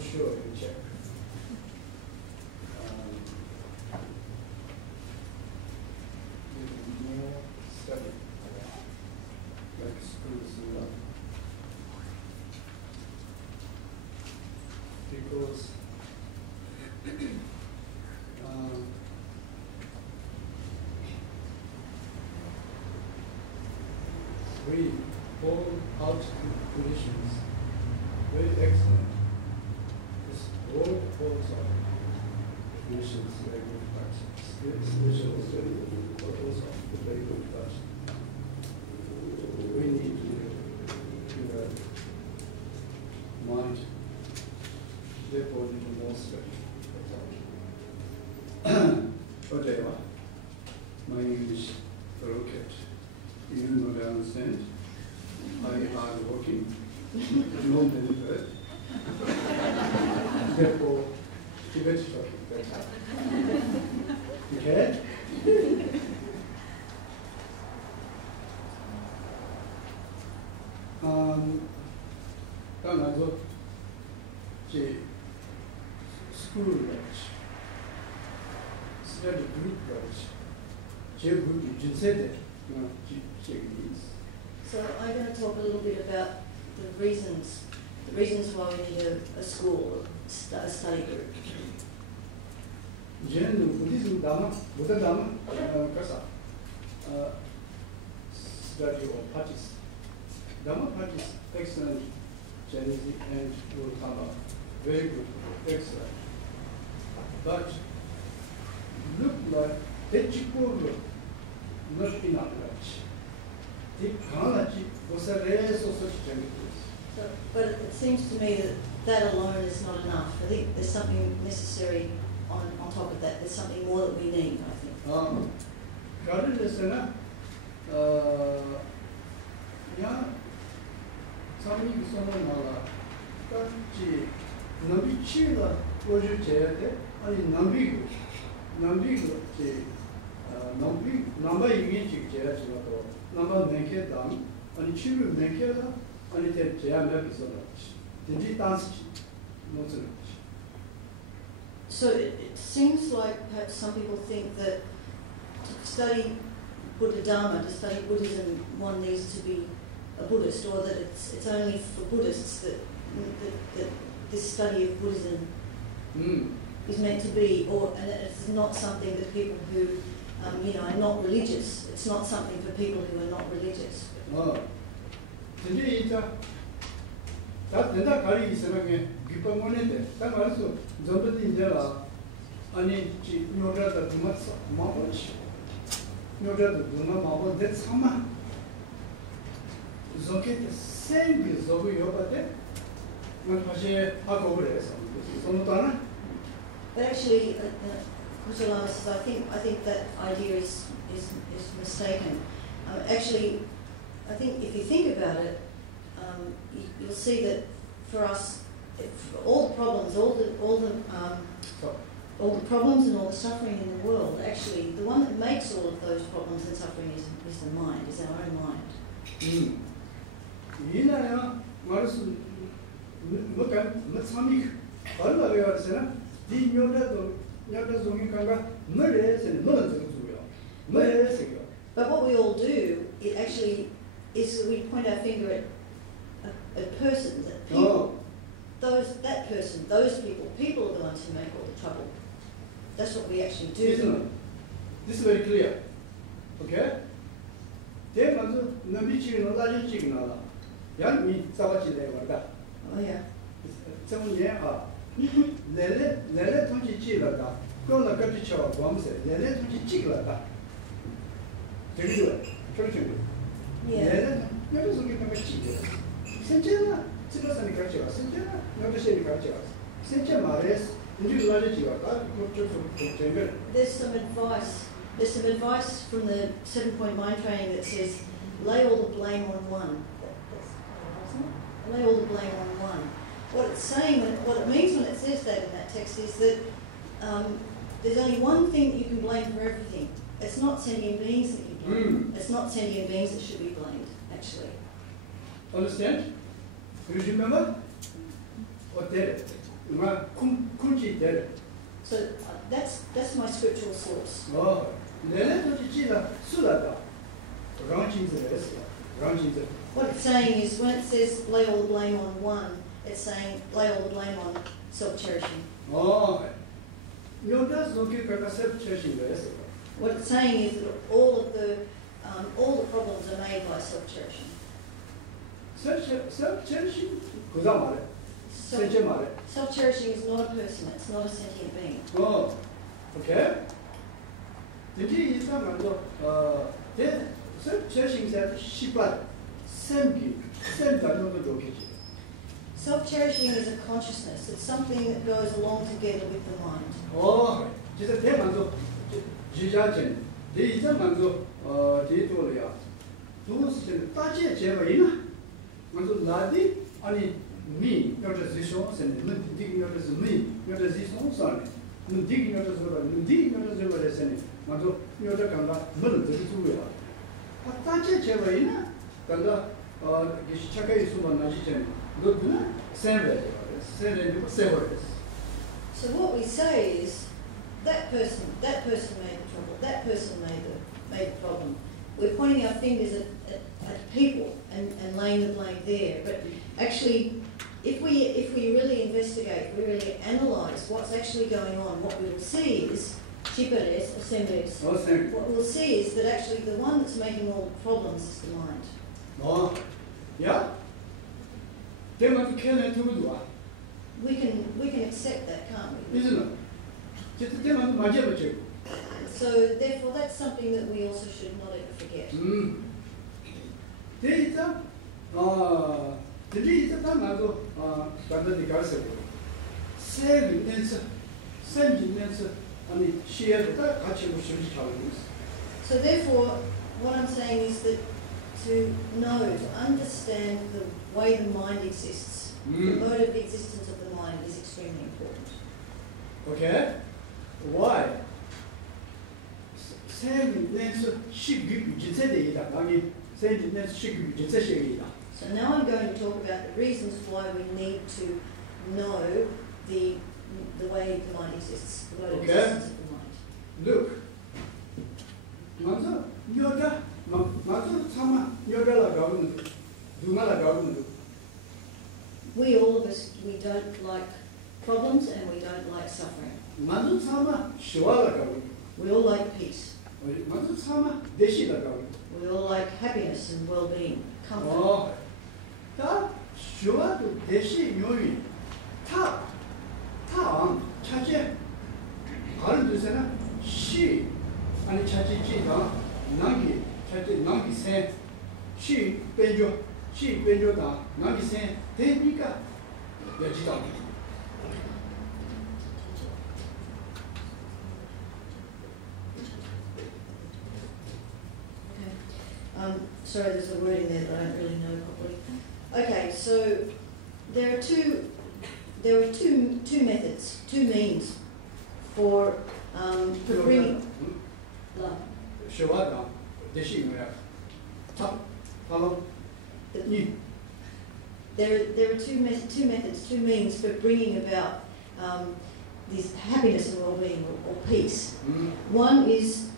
sure you check. More study, like schools and that. Because we all out conditions very excellent. This all falls out conditions very good touch. Special is very good, but also very good touch. We need to mind therefore little more study. Whatever. My English rocket. You know what I understand? I hard working, no benefit. Therefore, Tibet talking better. Okay? Also, the school lunch, study group lunch, So I'm going to talk a little bit about the reasons why we need a school, a study group. Jen Buddhism Dhamma, Buddha Dhamma, Kasa, study or practice. Dhamma practice, excellent, Genesis and will come up. Very good, excellent. But look like Techikuru, not enough much. But it seems to me that alone is not enough. I think there's something necessary on top of that. There's something more that we need, I think. So it seems like perhaps some people think that to study Buddha Dharma, to study Buddhism, one needs to be a Buddhist, or that it's only for Buddhists that this study of Buddhism is meant to be, and it's not something that people who are not religious. It's not something for people who are not religious. But actually, Kuzho Lama says, I think that idea is mistaken. Actually, I think if you think about it, you'll see that for us, all the problems, all the problems and all the suffering in the world, actually, the one that makes all of those problems and suffering is the mind, is our own mind. But what we all do, it actually is that we point our finger at a person, that people, those people are the ones who make all the trouble. That's what we actually do. This is very clear. Okay? Oh yeah. There's some advice from the 7-point mind training that says, lay all the blame on one. Lay all the blame on one. What it's saying, what it means when it says that in that text is that there's only one thing that you can blame for everything. It's not sentient beings that you blame. It's not sentient beings that should be blamed, actually. Understand? Do you remember? What did it? 쿵지 때. So that's my scriptural source. 내가 도지지라 수라다. 랑진들에서 랑진들. What it's saying is when it says lay all the blame on one, it's saying lay all the blame on self-cherishing. 여기서 그렇게 self-cherishing 거였어. What it's saying is that all the problems are made by self-cherishing. Self-cherishing? 그다 말해. 세제 말해. Self-cherishing is not a person, it's not a sentient being. Okay. 이제 이상 말도 self-cherishing 자 시발 샘자료도 좋겠지. Self-cherishing is a consciousness. It's something that goes along together with the mind. 진짜 대만도 지자체 대이자만도 대도로야. 두스는 빠지에 제바이나. 만도 나디 아니 미 여자지쇼 선은 디 여자지 미 여자지쇼 선은 디 여자지로 디 여자지로 레선이 만도 여자간다 뭘 들으고요. 빠지에 제바이나. 간다 geshe chakai suman najichen doduna senre senre. So what we say is that person made the trouble, that person made the problem. We're pointing our fingers at people and laying the blame there. But actually, if we really investigate, we really analyse what's actually going on, what we will see is shipares or sembres. What we'll see is that actually the one that's making all the problems is the mind. Yeah. They want to kill and to do what? We can accept that, can't we? Isn't it? Just they want to major. So therefore, that's something that we also should not ever forget. There is a tanado under the Garcia. Sentence, and share the catching of challenges. So therefore, what I'm saying is that to know, to understand the way the mind exists, the mode of existence of the mind is extremely important. Okay? Why? Sentence So now I'm going to talk about the reasons why we need to know the way the mind exists, the mode of existence of the mind. Look. 먼저 여자 맞아 참아 여자라 가는 누나라 가는 We all of us, we don't like problems and we don't like suffering. 맞아 참아 시와라 가는 We all like peace. 맞아 참아 대시라 가는 We all like happiness and well-being, comfort. 다 시와도 대시 요이 타 차제 다른 데서는 시 아니 차지지가 남기 차지 남기 시 빼줘다 남기 되니까 여지다. Okay. Sorry, there's a word in there that I don't really know properly. Okay, so there are two methods, two means for bringing. Shawada, There are two methods, two means for bringing about this happiness and well-being or peace. One is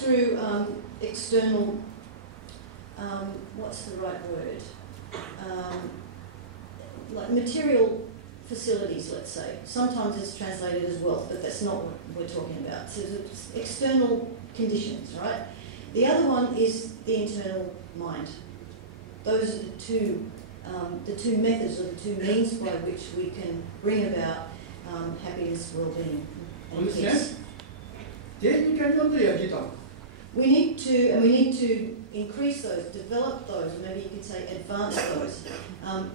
through external. What's the right word? Like material facilities, let's say. Sometimes it's translated as wealth, but that's not what we're talking about. So it's external conditions, right? The other one is the internal mind. Those are the two methods or the two means by which we can bring about happiness, well-being, and peace. We need to increase those, develop those, maybe you could say advance those.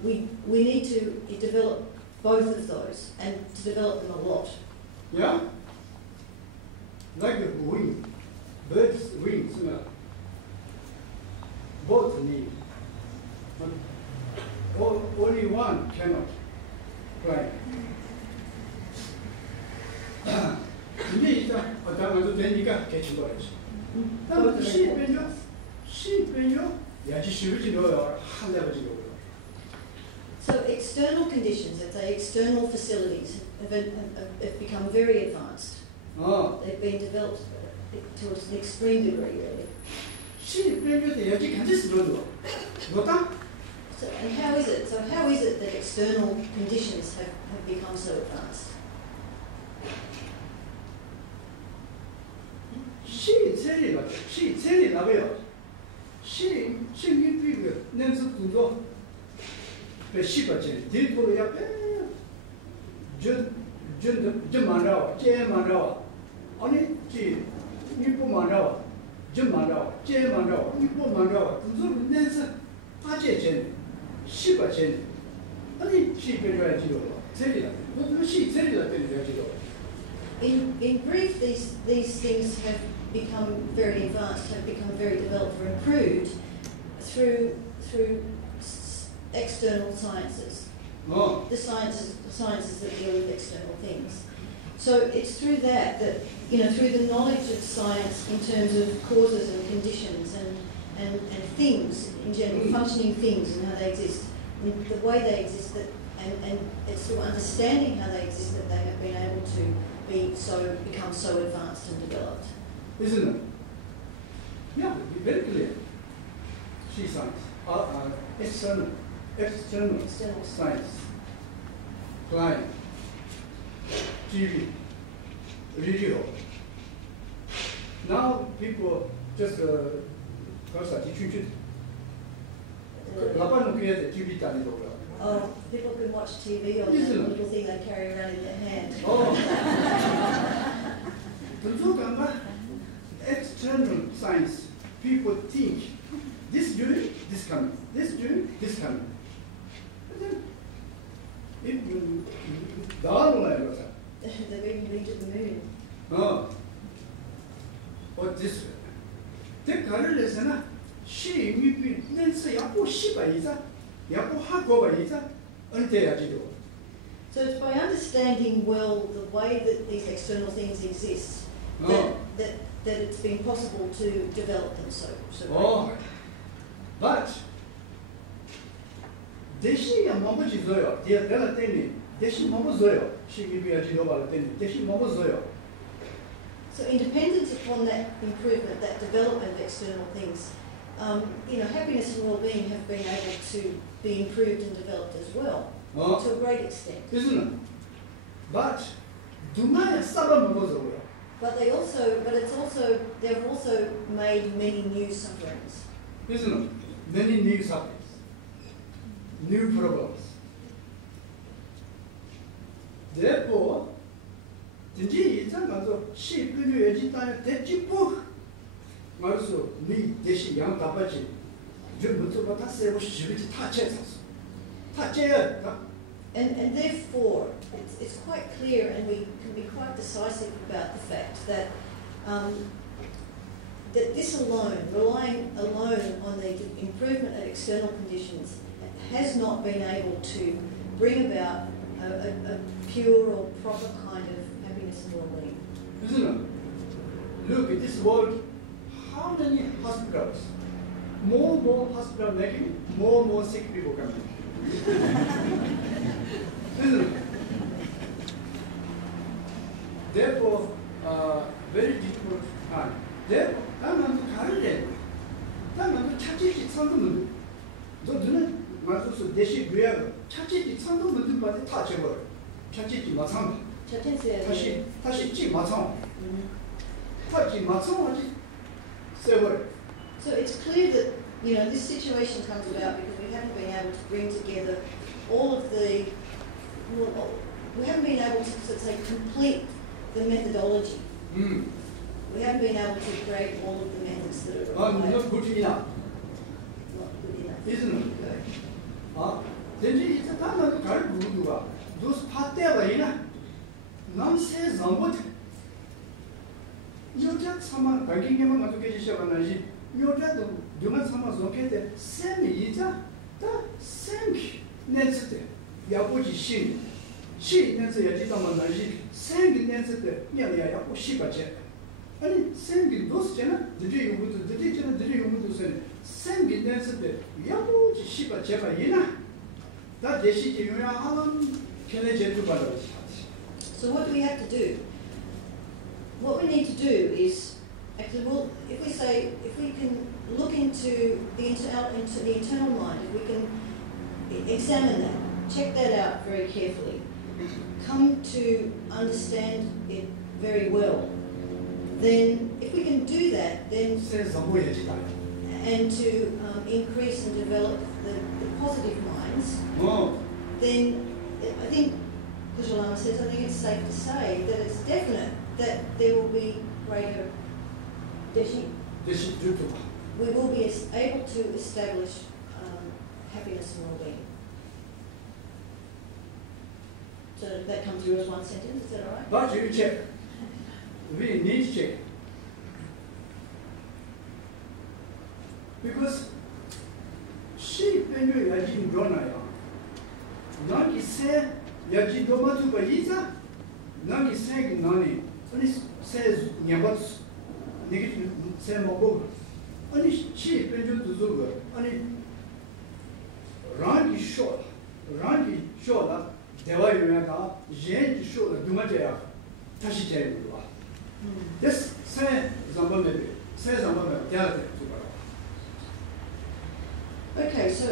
We need to develop both of those and to develop them a lot. Yeah? Like the wing, birds' wings, both need. Only one cannot fly. 근데 일단 어떤 되니까 개치버렸지. 나 시 빼줘, 야지 쉬우지 너요 한 대버지 너요. So external conditions, let's say external facilities, have become very advanced. They've been developed to an extreme degree, really. So, and how is it? So how is it that external conditions have become so advanced? In brief, these things have become very advanced, have become very developed or improved through external sciences. The sciences that deal with external things. So it's through that, through the knowledge of science in terms of causes and conditions and things in general, functioning things and how they exist, and the way they exist, and it's through understanding how they exist that they have been able to become so advanced and developed. Isn't it? Yeah, very clear. She science, external science, client, TV, radio. Now people just People can watch TV on that little thing they carry around in their hand. External science, people think this doing, this coming, this doing, this coming. But then, if you They've even been to the moon. Or this way. The color is na she maybe then say yapo shiba isa, yapo hakoba isa, So it's by understanding well the way that these external things exist that it's been possible to develop them so. But Geshe ya mambo jizoyo, dia dela teni, Geshe mambo zoyo, she maybe ajinoba teni, Geshe mambo zoyo. So independent upon that improvement, that development of external things, happiness and well-being have been able to be improved and developed as well, to a great extent. Isn't it? But Dumaya Saba Mabozo. But they've also made many new sufferings. Isn't it? Many new sufferings, new problems. Therefore, she and therefore, it's quite clear, and we can be quite decisive about the fact that that this relying alone on the improvement of external conditions, has not been able to bring about a pure or proper kind of happiness and well-being. Isn't it? Look at this world. How many hospitals? More and more hospitals making, more and more sick people coming. Isn't it? Therefore, very difficult time. Therefore, I'm not carrying. I'm not touching something. 너는 말해서 대시 그야 차치지 상도문들 받에 다 제거. 차치지 마상. 다시 지 마상. 다시 마상 하지. 세월. So it's clear that this situation comes about because we haven't been able to bring together all of the. We haven't been able to say complete the methodology. We haven't been able to create all of the methods that are required. Not good enough. Not good enough. Isn't it? Then it's a time of the those part there, none says on what you just someone banking him on the Geshe, you just do not someone's located, send me the same next day. Yabuji she next day, send next day, Yabu Shiba check. And send those channel, the day you would do the day you would send. Send next day, Yabu Shiba check. 다 대시 지용하면 걔네 제주 받아야지. So what do we have to do? What we need to do is, actually, well, if we can look into the internal mind, if we can examine that, check that out very carefully, come to understand it very well, then if we can do that, then and to increase and develop the positive minds, then I think, Kuzho Lama says, I think it's safe to say that it's definite that there will be greater Geshe. We will be able to establish happiness and well-being. So that comes through as one sentence, is that all right? But you check. We need to check. Because she when you are in Dona, Nagi say Yaji Domatu Bayiza, Nagi saying Nani, only says Yabats negative same of only she when you do Zuga, only Rangi short, Deva Yunaka, Jen short, Dumatea, Tashi. This says Zambon, says Zambon, Okay, so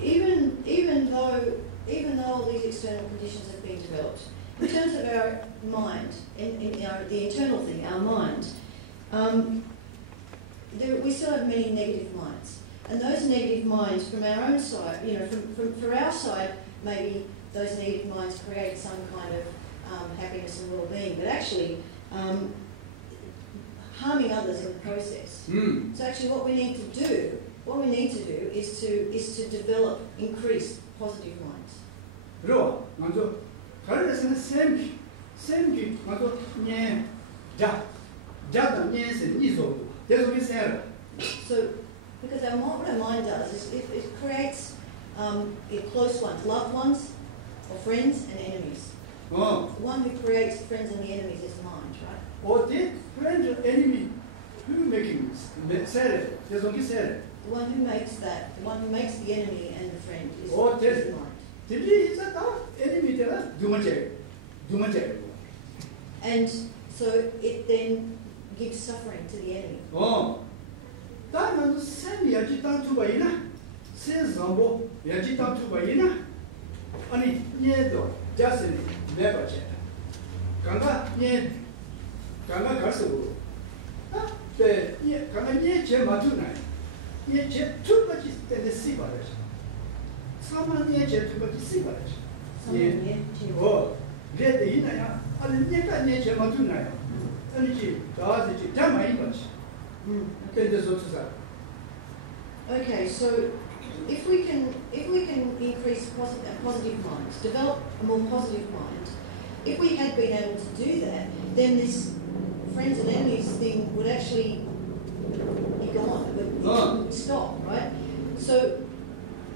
even though all these external conditions have been developed, in terms of our mind, the internal thing, our mind, we still have many negative minds. And those negative minds from our own side, for our side, maybe those negative minds create some kind of happiness and well-being, but actually harming others in the process. So actually what we need to do is to develop, increase positive minds. Bro, manzo, karelasana semki, manzo, nye, ja, nye se nizo. There's what we say. So, because what our mind does is it creates close ones, loved ones, or friends and enemies. Oh. The one who creates friends and the enemies is mind, right? Or the friend or enemy, who making say there's what we say. The one who makes that, the one who makes the enemy and the friend is the mind. Did he say that enemy there? Dumaje. And so it then gives suffering to the enemy. Oh. That man send yajitan to Baina, says Zambo, yajitan to Baina. Ani Niedo, just never check. Ganga Nied Ganga Garsu. The Ganga Nieche Matuna. Nieche too much is the Sibarage. Someone Nieche too much is Sibarage. Oh, get the Inaya, and Nika Nieche Matuna. Energy, Dazi, Dama image. Okay, so if we can increase positive minds, develop a more positive mind, if we had been able to do that, then this friends and enemies thing would actually be gone. It would stop, right? So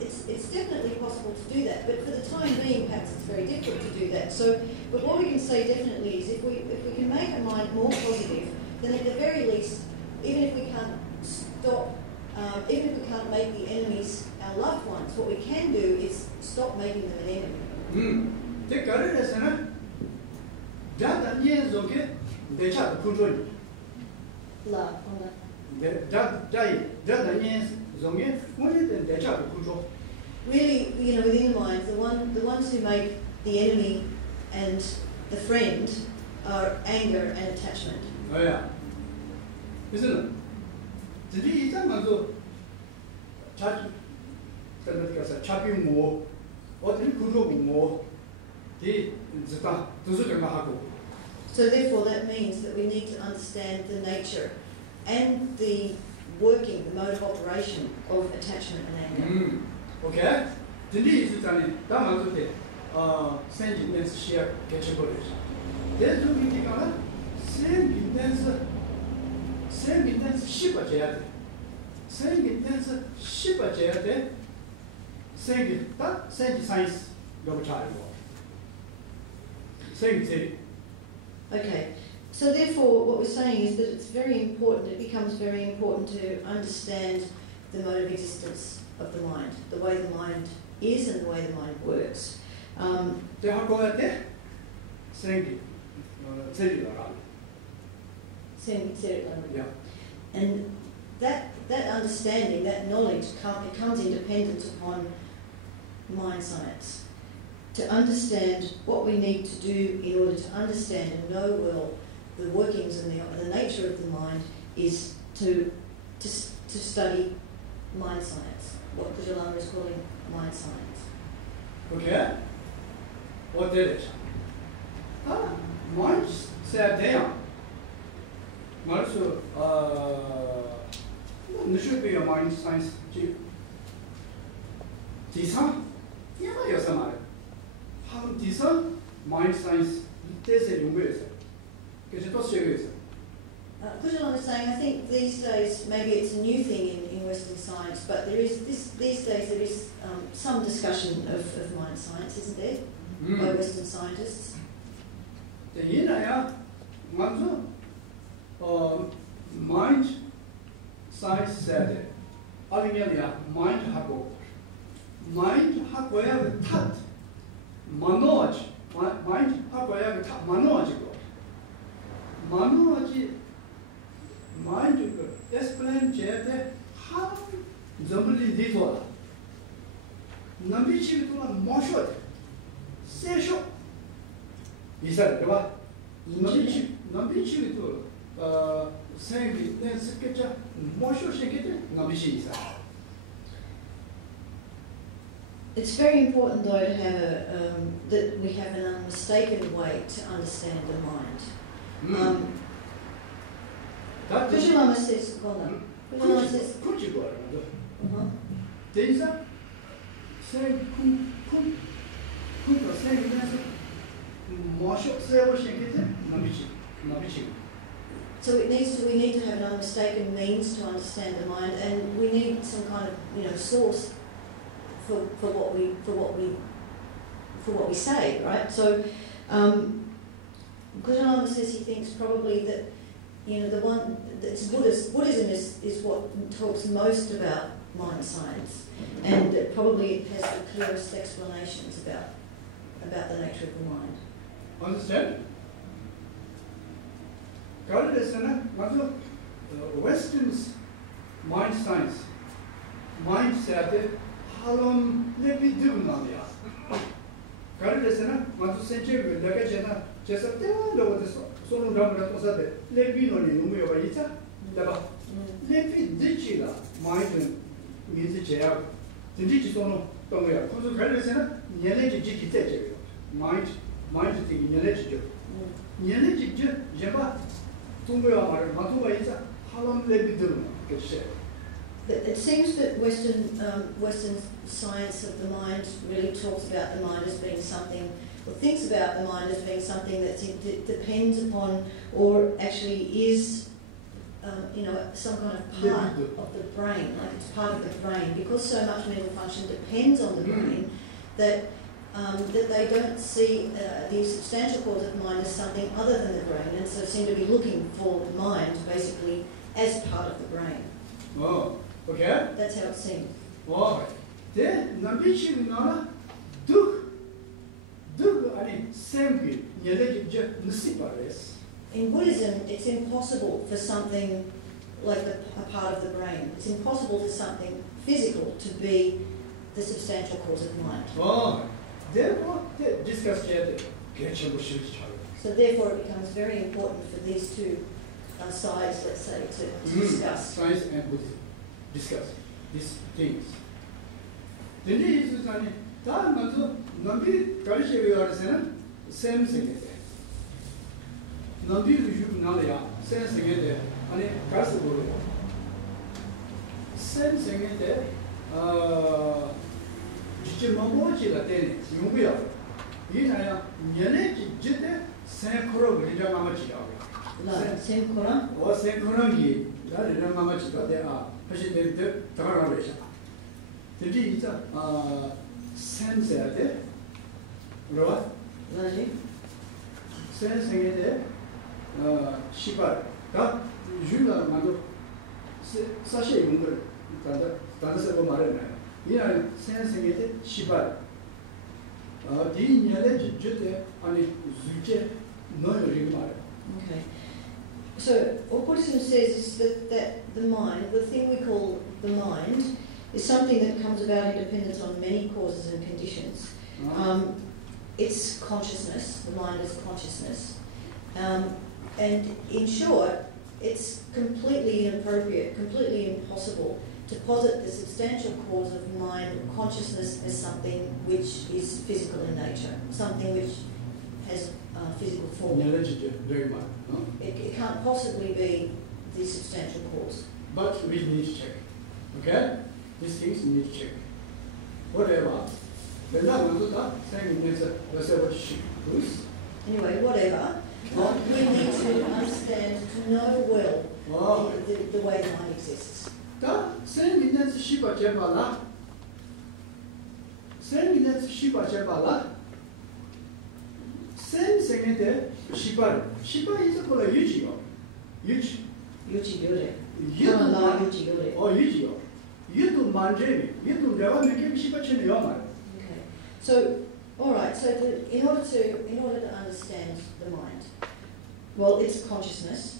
it's definitely possible to do that, but for the time being, perhaps it's very difficult to do that. So, but what we can say definitely is if we can make our mind more positive, then at the very least, even if we can't stop, even if we can't make the enemies our loved ones, what we can do is stop making them an enemy. The current is an Dada Yen Zoke, the chat Kuzho. Love on that. Dada Yen Zonge, what is the chat Kuzho? Really, within the mind, the ones who make the enemy and the friend are anger and attachment. Oh yeah. Isn't it? Did you eat them? Chapping more, or the Kuzho more, So therefore that means that we need to understand the nature and the working, the mode of operation of attachment and anger. Okay? Did you eat them? Send it share Geshe college. There's no meaning. Same intense Shiba Jayate. Same intense Shiba Jayate. Same science of child. Same thing. Okay. So therefore what we're saying is that it's very important, it becomes very important to understand the mode of existence of the mind, the way the mind is and the way the mind works. And that understanding, that knowledge, it comes independent upon mind science. To understand what we need to do in order to understand and know well the workings and the nature of the mind is to study mind science, what Kuzho Lama is calling mind science. Okay. What did it? Mind said there. Also, there should be a mind science too. Disa? Yeah, yes, how Disa? Mind science. There's a new way. Kuzho Lama is saying, I think these days, maybe it's a new thing in Western science, but these days there is some discussion of mind science, isn't there, by Western scientists? Mind science said, mind 하고야 탓 만어지 mind 하고야 탓 만어지 만어지 mind explain 제대 how 점리 디도라 남비치도라 모셔 세쇼 이사를 남비치도 생기 내 스케쳐 모셔 시키데 남비치 이사. It's very important, though, to have that we have an unmistaken way to understand the mind. Kuzho Lama says, Kuzho Lama says, so we need to have an unmistaken means to understand the mind, and we need some kind of source for what we say, right? So Kuzho Lama says he thinks probably that the one that's Buddhism is what talks most about mind science, and that probably it has the clearest explanations about the nature of the mind. Understand? Western's mind science, mindset. How long let me do now? Karidesana, Matu Senche, Lakajana, Chesa, Solo Ramada Tosade, let me know in Umuita, let me ditchila, mind means the chair, the digital Tomia, Kuzu Karidesana, Yeleti Jiki, mind thing, Yeleti. Yeleti Jeba, Tumba, Matuaita, how long let me do? Geshe. It seems that Western science of the mind really talks about the mind as being something, or thinks about the mind as being something that depends upon, or actually is, some kind of part of the brain, like it's part of the brain, because so much mental function depends on the brain, that they don't see the substantial cause of the mind as something other than the brain, and so seem to be looking for the mind basically as part of the brain. Oh. Okay? That's how it seems. Oh, then Nambichi Nana Duk, I mean, Sampi, Yelej Nusipares. In Buddhism, it's impossible for something like a part of the brain. It's impossible for something physical to be the substantial cause of mind. Oh, therefore, discuss Geshe. So therefore, it becomes very important for these two sides, let's say, to discuss. Science and Buddhism. Discuss these things. Then he is saying, Nambi Geshe we are saying, same thing. Nambi you Nalaya, same thing there, and it Gasu Guru. Same thing there, Jimamochi the ten, Yumia. Yinaya, Yaneki Jite, San Koro, Ridamamachi. Same Koran? Or San Korangi, that Ridamamachi, but they are. The Tagarabesha. The D is a sense at it. Right? Sense at Shiba. That Jula Mando Sashi Mungo, Tanasabo Marina. 이런 생생하게 시발. 디니엘의 주제 아니 주제 너희들이 말해. Okay. So what Buddhism says is that the mind, the thing we call the mind, is something that comes about independent on many causes and conditions. It's consciousness. The mind is consciousness, and in short, it's completely inappropriate, completely impossible to posit the substantial cause of mind or consciousness as something which is physical in nature, something which has physical form. It can't possibly be the substantial cause. But we need to check. Okay? These things we need to check. Whatever. Anyway, whatever. We need to understand, to know well the way the mind exists. Okay. So, all right. So, in order to understand the mind, well, it's consciousness.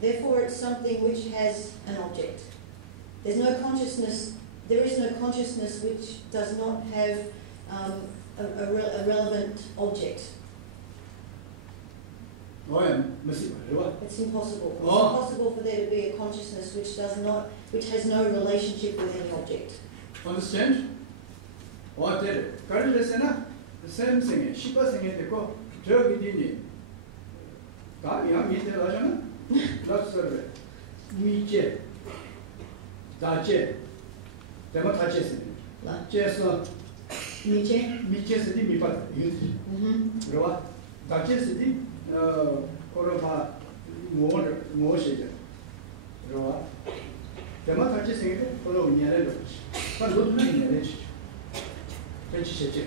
Therefore, it's something which has an object. There is no consciousness which does not have a relevant object. It's impossible. It's impossible for there to be a consciousness which has no relationship with any object. Understand? What did it? The same thing. Shiba thing to go. Jogidini. Lots of it. Mije. Daje. Demo touches. Jason. Mije city, me but use. Roa. Daje city. Koroma. More shade. Roa. Demo touches in follow near. But don't mean Okay.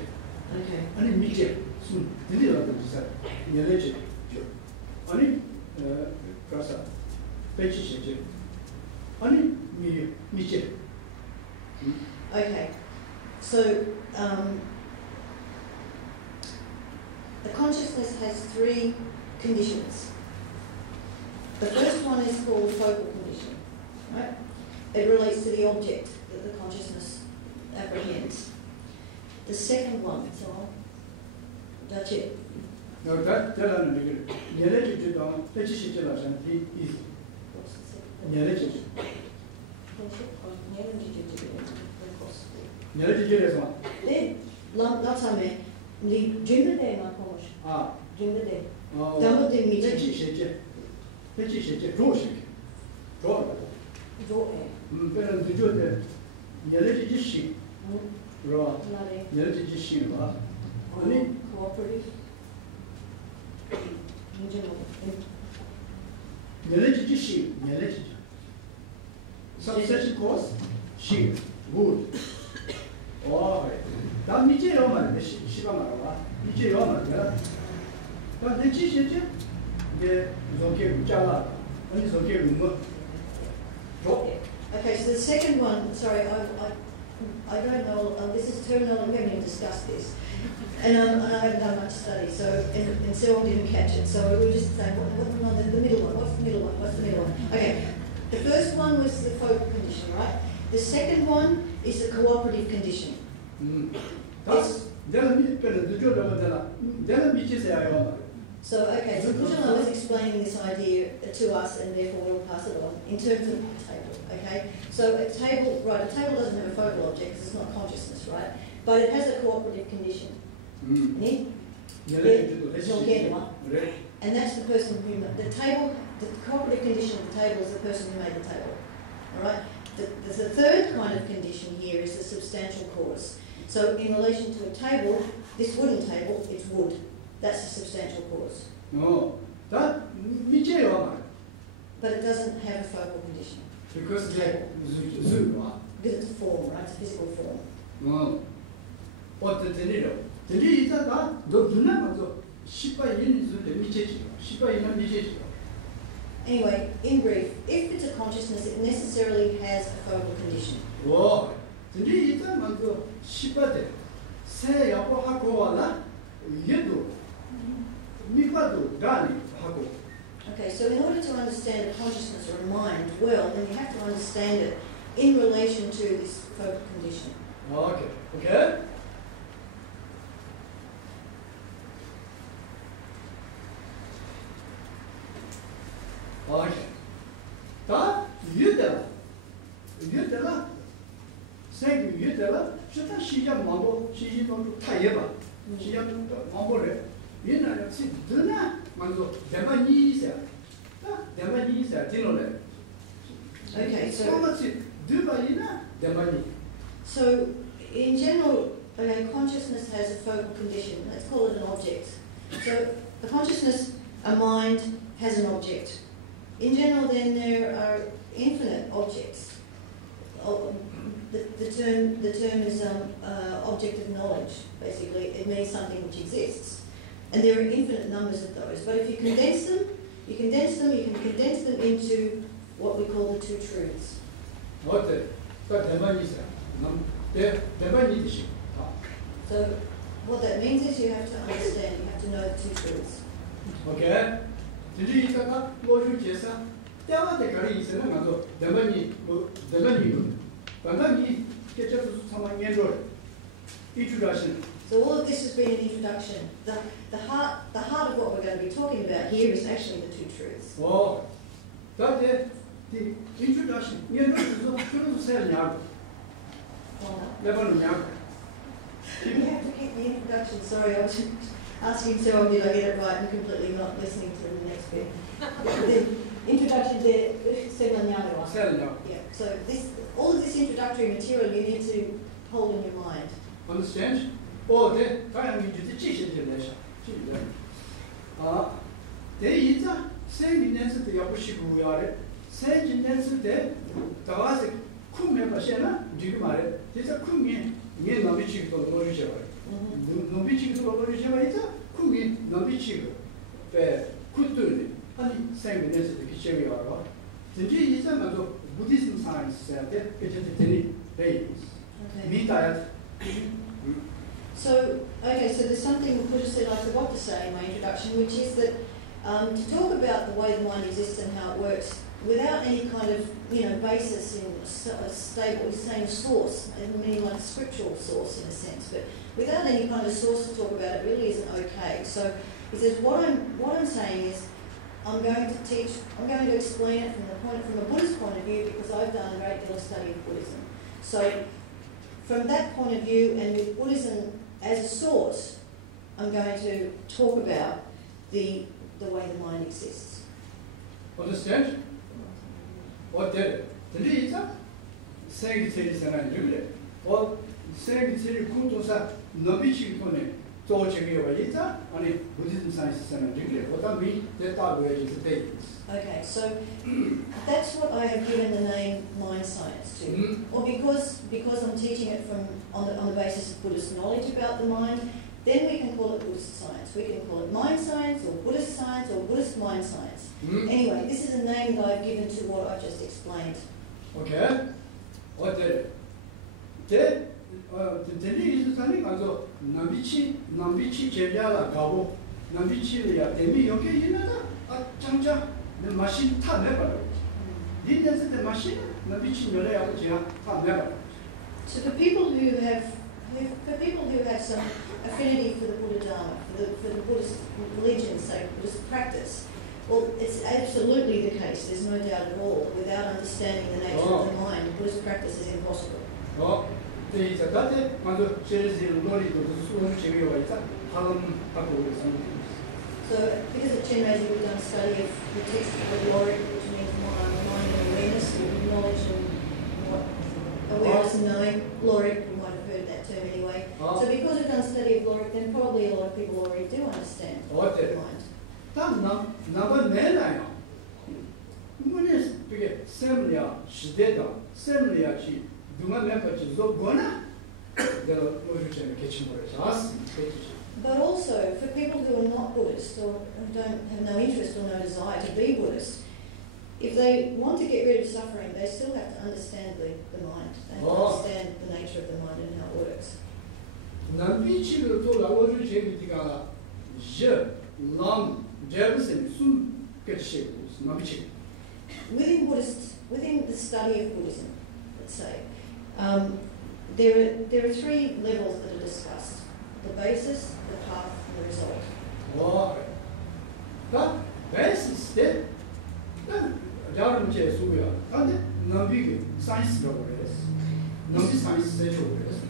아니 미제 순 들리라고 했어요. 내려지. 아니 가서 배치시지. 아니 미제. Okay. So the consciousness has three conditions. The first one is called focal condition, right? It relates to the object that the consciousness apprehends. The second one, so that's it. No, that's the 내려지 좀 배치시지라서 이 What's the second? 내려지. 네, 내려지에서 라타메 리 준비돼 마코시. 아, 준비돼. 담보돼 미지. 배치시지. 조식. 조아. 조에. 배는 뒤쪽에 내려지시. 그럼 나래. 내려지시 봐. 아니 cooperative. 내려지시. Subsection cause she would. 와, 나 미제요 말이야. 시가 말아. 미제요 말이야. 나 내치시지? 이제 저게 붙잡아. 아니 저게 뭐? Okay, so the second one, sorry, I don't know, this is terminology, we haven't even discussed this. And I haven't done much study, so, and Tsering didn't catch it, so we were just saying, what's the middle one? What's the middle one? Okay, the first one was the focal condition, right? The second one is the cooperative condition. So, okay, so Kuzho was explaining this idea to us, and therefore we'll pass it on in terms of the table, okay? So a table doesn't have a focal object because it's not consciousness, right? But it has a cooperative condition. And that's the person who made the table. The cooperative condition of the table is the person who made the table, all right? The third kind of condition here is the substantial cause. So in relation to a table, this wooden table, it's wood. That's a substantial cause. No, that 미제요. But it doesn't have a focal condition. Because it's a form, right? It's a physical form. No. What the deliro? Deliro is that no dunna shiba yin is mijeji. Shiba yin mijeji. Anyway, in brief, if it's a consciousness, it necessarily has a focal condition. Oh, 근데 일단 먼저 10대 새 야보하고 와라 얘도 미파도 가니 하고. Okay, so in order to understand a consciousness or a mind well, then you have to understand it in relation to this focal condition. Okay, okay. Okay. 다 이해되라. 이해되라. 생기 이해되라. 저다 시작 마보 시지도 다 해봐. 시작 마보래. 얘는 드나 먼저 대만이 있어야. 대만이 있어야 되노래. Okay, so so in general, okay, consciousness has a focal condition. Let's call it an object. So a consciousness, a mind, has an object. In general, then there are infinite objects. The term is object of knowledge. Basically, it means something which exists, and there are infinite numbers of those. But if you condense them, you can condense them into what we call the two truths. What? So what that means is you have to understand, you have to know the two truths. Okay. Did you eat a what you just said? There are the Koreans and another, the money, but then you get just someone introduction. So all of this has been an introduction. The heart of what we're going to be talking about here is actually the two truths. Oh, that is the introduction. You have to say now. Never know. You have to keep the introduction. Sorry, I was asking Tsering, did I get it right and completely not listening to the next bit. The introduction there, yeah. So all of this introductory material you need to hold in your mind. Understand? Oh, then I need to teach it in this. There is a same density the opposite we are. Same density, the last Khangmar, Jigmare, there's a Khangmar, near Navichik to Lorisha. Navichik to Lorisha is a Khangmar, Navichik, Kuturi, and same density Geshe are. The G is another Buddhism science, which is the days. So, okay, so there's something Kuzho said I forgot to say in my introduction, which is that to talk about the way the mind exists and how it works without any kind of, basis in a stable, he's saying source, meaning like a scriptural source in a sense, but without any kind of source to talk about it really isn't okay. So he says what I'm saying is I'm going to explain it from a Buddhist point of view because I've done a great deal of study of Buddhism. So from that point of view and with Buddhism as a source, I'm going to talk about the way the mind exists. Understand? What did it? Saying is an or saying Kutosa, Nobichi Kone, Tochigavita, and Buddhism science and degree. What I mean, that are ways to take this. Okay, so that's what I have given the name mind science to. Mm-hmm. Or because I'm teaching it on the basis of Buddhist knowledge about the mind, then we can call it Buddhist science. We can call it mind science or Buddhist science or Buddhist mind science. Mm-hmm. Anyway, this is a name that I've given to what I just explained. Okay. What did it? The is something also Nambichi, Jebala, Gabo, Nambichi, Demi, okay, Changja, the machine tab never. Didn't the machine, Nambichi, tab never. So for people who have some affinity for the Buddha Dharma, for the Buddhist religion, say Buddhist practice, well, it's absolutely the case. There's no doubt at all. Without understanding the nature of the mind, Buddhist practice is impossible. Oh, the Zadate, Mando, Cherry, Lori, the Soon, Chimio, So, because at Chenrezig we've done a study of the text of Loric, which means mind and awareness, or knowledge and awareness and knowing. Loric, you might have heard that term anyway. So because we've done a study of Loric, then probably a lot of people already do understand the mind. Number 9. When is big Semlia, Shideta, Semlia, do not remember to Zogona? There are no kitchen for us. But also, for people who are not Buddhist or who have no interest or no desire to be Buddhist, if they want to get rid of suffering, they still have to understand the mind. They have to understand the nature 남비치를 또 라고를 제기디가 lam Jefferson soon get shaped. Within the study of Buddhism, let's say, there are three levels that are discussed: the basis, the path, and the result. Oh, that basis then. 여러분 제 수고야. 근데 남비 사이언스라고 그래서 남비 사이언스 제초로 그래서.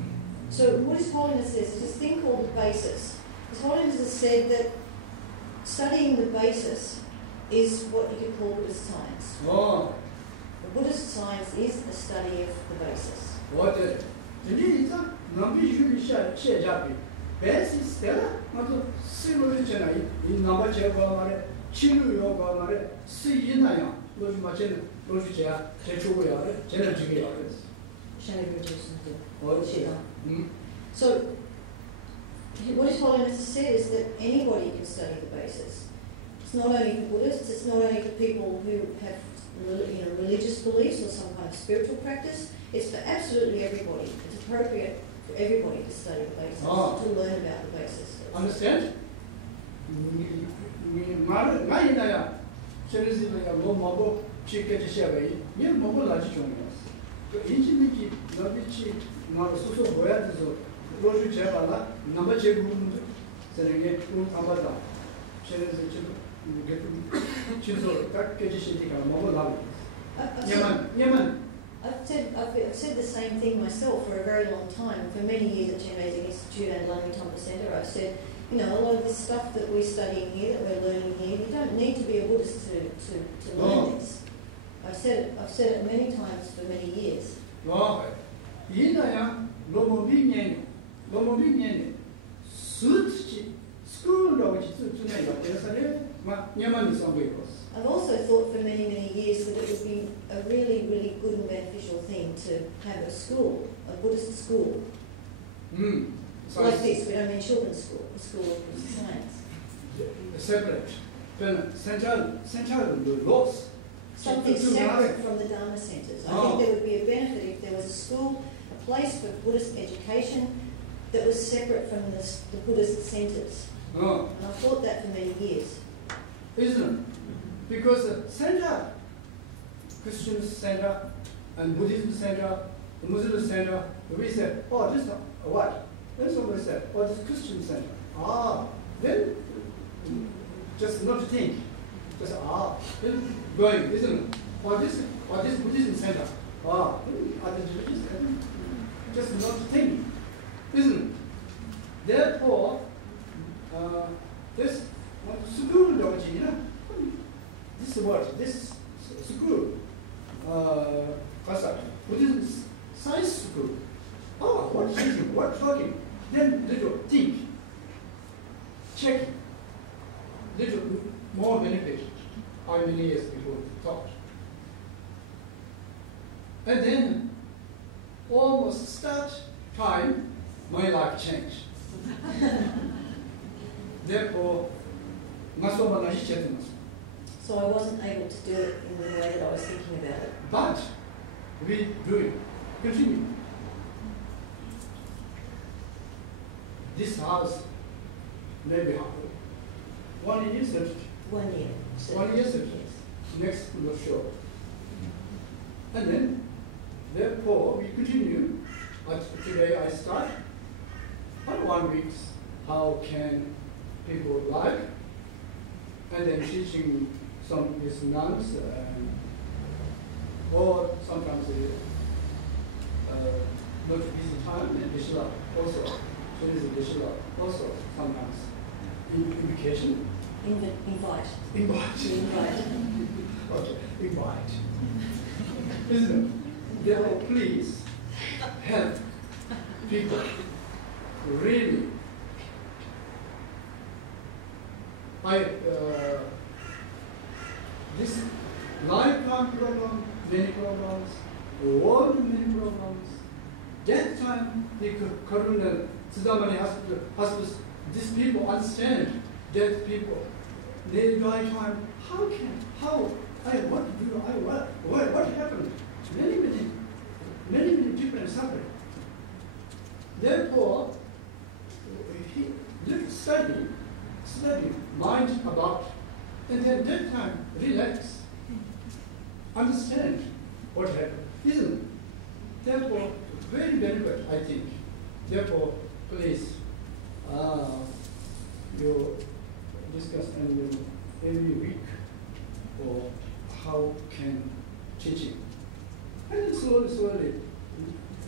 So what His Holiness says is this thing called the basis. His Holiness has said that studying the basis is what you could call Buddhist science. Oh. The Buddhist science is a study of the basis. What? Jadi itu nampi juga saya jadi basis dia, macam sebelum jenai ini nama jaga mana, cilu yoga mana, seinanya, lalu macam lalu saya cuba ya, saya juga ya. Shall we reduce the So, what His Holiness has said is that anybody can study the basis. It's not only for Buddhists, it's not only for people who have religious beliefs or some kind of spiritual practice, it's for absolutely everybody. It's appropriate for everybody to study the basis, to learn about the basis. Understand? 말이나야, 저리스나야 뭐 먹고 지켜지 시작해. 얘 먹고 나지 종이야. 그 인지미지 너비치 말 소소 뭐야 돼서 로주 제발라 남아 제부분도 저녁에 그 아마다 저리스 지금 이게 진짜 딱 깨지시니까 먹고 나고. 예만. I've said the same thing myself for a very long time. For many years at Chinese Institute and Lama Temple Centre, I've said, a lot of the stuff that we're studying here, that we're learning here, you don't need to be a Buddhist to learn this. I've said it many times for many years. 이나야 로모비년 수치 스쿨로 지수준에 옆에서는 막 녀만이 선보이고. I've also thought for many, many years that it would be a really, really good and beneficial thing to have a school, a Buddhist school. Like this, we don't mean children's school, a school of Buddhist science. Separate. Then central laws. Something separate from the Dharma centres. I think there would be a benefit if there was a school, a place for Buddhist education that was separate from the Buddhist centres. And I've thought that for many years. Isn't it? Because the center, Christian center and Buddhism center, the Muslim center, we said, oh, this is what? Then somebody said, oh, this is Christian center. Then just not to think. Just then going, isn't it? This Buddhism center. Other religions, just not to think, isn't it? Therefore, this school logic, this word, this school, Buddhism science school. What thinking, what talking? Then little think, check, little more benefit. How many years before thought? And then, almost start time, my life changed. Therefore, so I wasn't able to do it in the way that I was thinking about it. But we do it. Continue. This house maybe 1 year searched. 1 year. 1 year searched. Yes. Next will show. And then, therefore, we continue. Today I start. On 1 week, how can people like? And then teaching some these nuns, or sometimes not busy time, and Geshe also. So this is Geshe also sometimes invitation. Invite. Okay, invite. Isn't it? Therefore, please help people really. This lifetime program, many programs, world many programs. That time, the Karuna Siddhamani hospital, these people understand that people, they die time, what happened? Many different suffering. Therefore, study mind about, and then that time relax, understand what happened, isn't it? Therefore, very good, I think. Therefore, please, you discuss and every week or how can teaching. And slowly,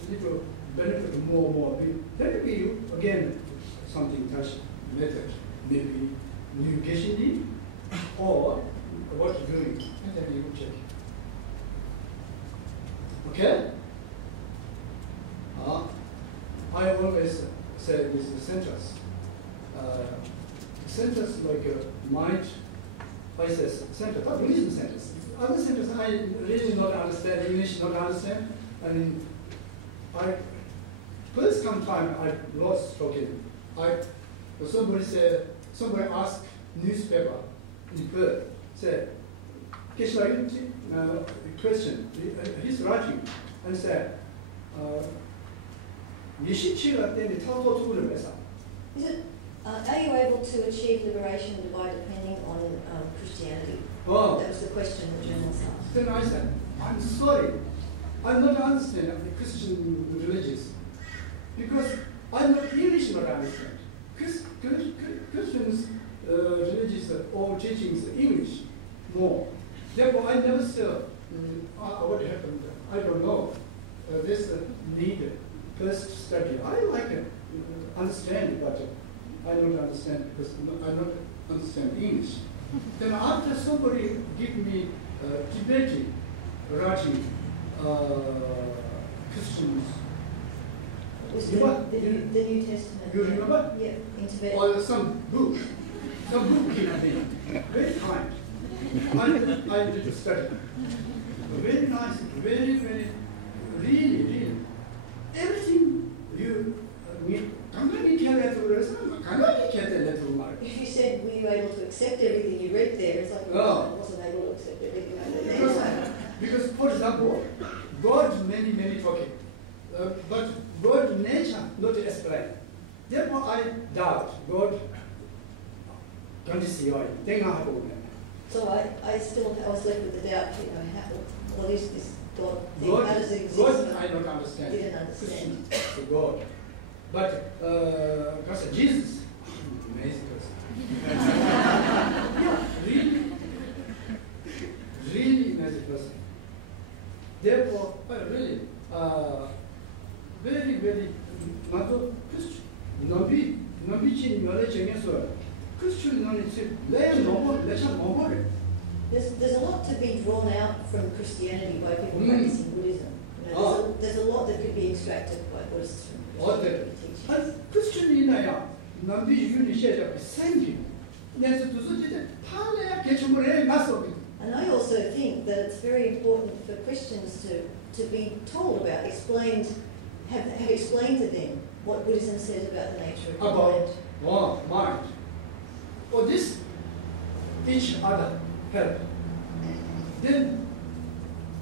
little benefit more. Then will be again something Tashi method, maybe new Geshe need or what you're doing, and then you will check. Okay? I always say this sentence. Sentence like mind, I say sentence, but reason sentence. Other sentence I really not understand, English not understand. And first time I lost talking. Somebody asked newspaper in Perth, said, Geshe, question, he's writing, and said, Is it, are you able to achieve liberation by depending on Christianity? Oh. That was the question the journalist asked. Then I said, I'm sorry, I don't understand the Christian religions because I'm not English, not understand. Christians religions or teachings English more. Therefore, I never said what happened. I don't know. This need first study. I like it, understand, but I don't understand because I don't understand English. Then after somebody give me Tibetan writing Christians. Was the New Testament? You remember? Yeah, in Tibet. Or some book give me, very kind. I did study. Very nice, very, really. Everything you need. If you said, were you able to accept everything you read there, it's like, well, I wasn't able to accept everything I read there. Because, for example, God many talking, but God nature not explain. Therefore, I doubt God don't see why. So I was left with the doubt, what is this God thing? God, how does it exist? God I don't understand. Didn't understand. The God. But God said, Jesus, amazing person. really amazing person. Therefore, really, very, Christian. Christian There's a lot to be drawn out from Christianity by people practicing Buddhism. There's a lot that could be extracted by Buddhists from Christianity teachings. Christian And I also think that it's very important for Christians to be told about, have explained to them what Buddhism says about the nature of the mind. Mind. For this, each other help. Then,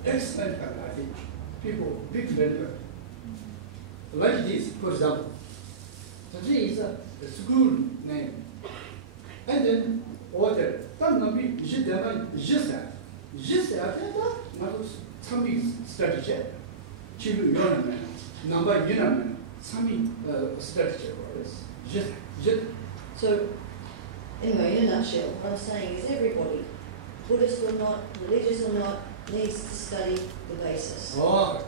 excellent help, I think. People, big benefit. Like this, for example. So this is a school name. And then, order. Then, just some big strategy. Number some strategy. Just. So, anyway, in a nutshell, what I'm saying is everybody, Buddhist or not, religious or not, needs to study the basis. Oh,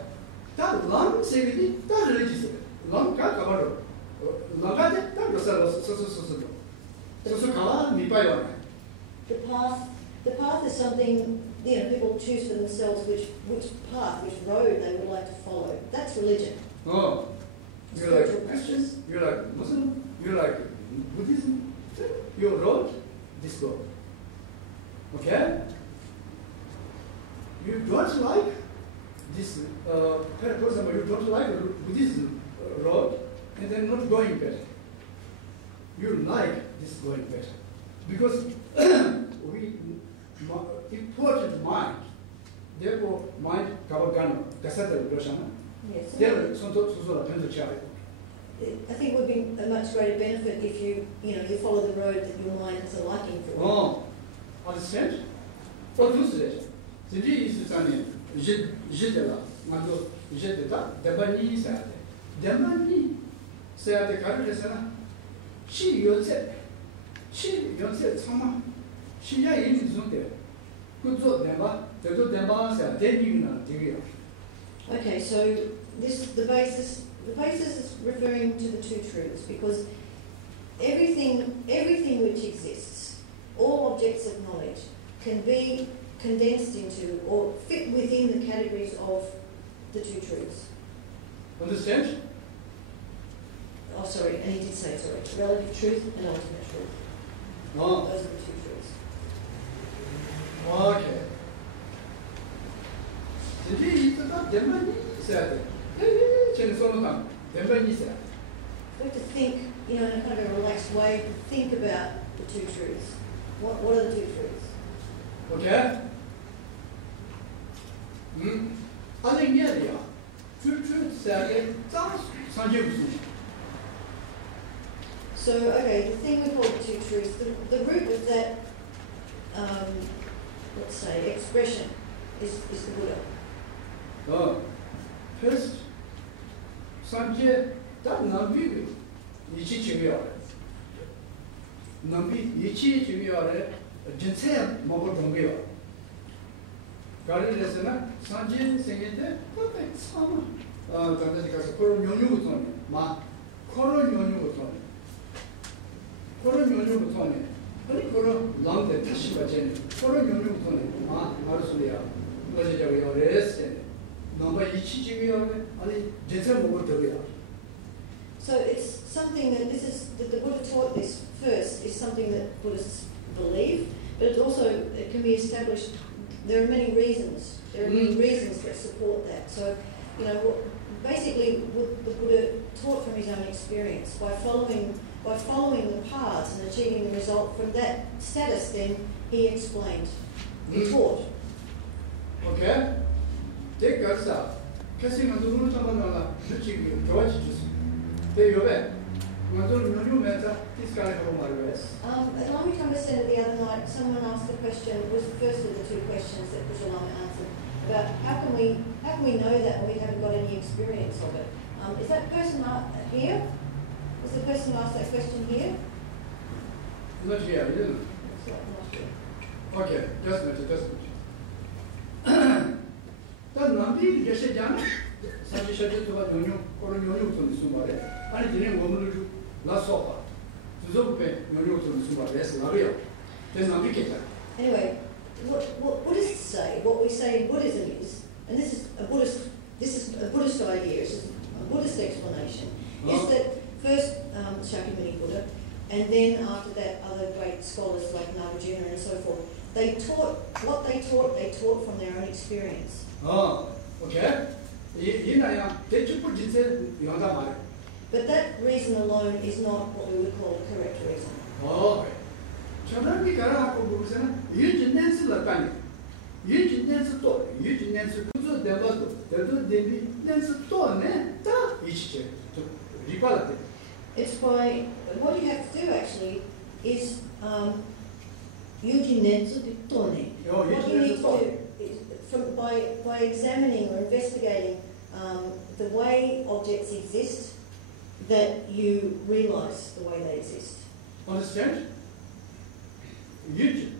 that long security, that religious, long cut about The path is something, people choose for themselves which path, which road they would like to follow. That's religion. Oh, you like Christians, you like Muslim, you like Buddhism, your road, this road. Okay? You don't like this, for example, you don't like Buddhism road, and then not going better. You like this going better. Because we important mind, therefore mind, Kavagano, Gasata, Roshana, Yes. there are some sort of I think it would be a much greater benefit if you follow the road that your mind has a liking for. Oh, understand? What is it? The is the Tani, Jidela, Mando, Jedeta, Debani said. Debani said the Carolina. She said, Sama. She is there. Kuzho Demba, the good Demba said, then Okay, so the basis is referring to the two truths, because everything which exists, all objects of knowledge, can be condensed into or fit within the categories of the two truths. Understand? Oh, sorry, and he did say, relative truth and ultimate truth. No. Those are the two truths. Okay. The Debani said, Debani said. We have to think, in a kind of a relaxed way, to think about the two truths. What are the two truths? Okay? I think, yeah. Two truths said, So, okay, the thing we call the two truths, the root of that, let's say, expression is the Buddha. First, Sanjay, that Nambi, Ichi Chimiore. Nambi, Ichi Chimiore, Jinsea, Mogo Dombio. Gari Lesena, Sanjay Singete, perfect summer. Tandasika, Koro Nyonu, Ma, Koro Nyonu, Koro Nyonu, Koro Long the Tashi Bajen, Koro Nyonu, Ma, Arsulia, Lozang, rest. So it's something that the Buddha taught this first, is something that Buddhists believe, but it can be established. There are many reasons. There are many reasons that support that. So, basically what the Buddha taught from his own experience, by following the paths and achieving the result from that status, then he explained, he taught. Okay. Take us up. Casting on the root of another, looking George. There you are. This guy from my rest. Allow me to understand that the other night someone asked a question, it was the first of the two questions that Kuzho Lama answered, about how can we know that when we haven't got any experience of it? Is that person here? Was the person who asked that question here? Not here, isn't it? It's not here. Okay, just a minute. Nambi Geshe Jana, Saji Shadi to what you or Yonu from the Sumare. I didn't want to La Sopa. To Zope, Yonu from the Sumare, yes, Lavia. Then Nambi. Anyway, what Buddhists say, what we say in Buddhism is, and this is a Buddhist idea, it's a Buddhist explanation, is that first Shakyamuni Buddha, and then after that other great scholars like Nagarjuna and so forth, they taught from their own experience. Oh, okay. But that reason alone is not what we would call a correct reason. Oh, it's by, what you have to do actually is what you need to do is by examining or investigating the way objects exist, that you realize the way they exist. Understand? If you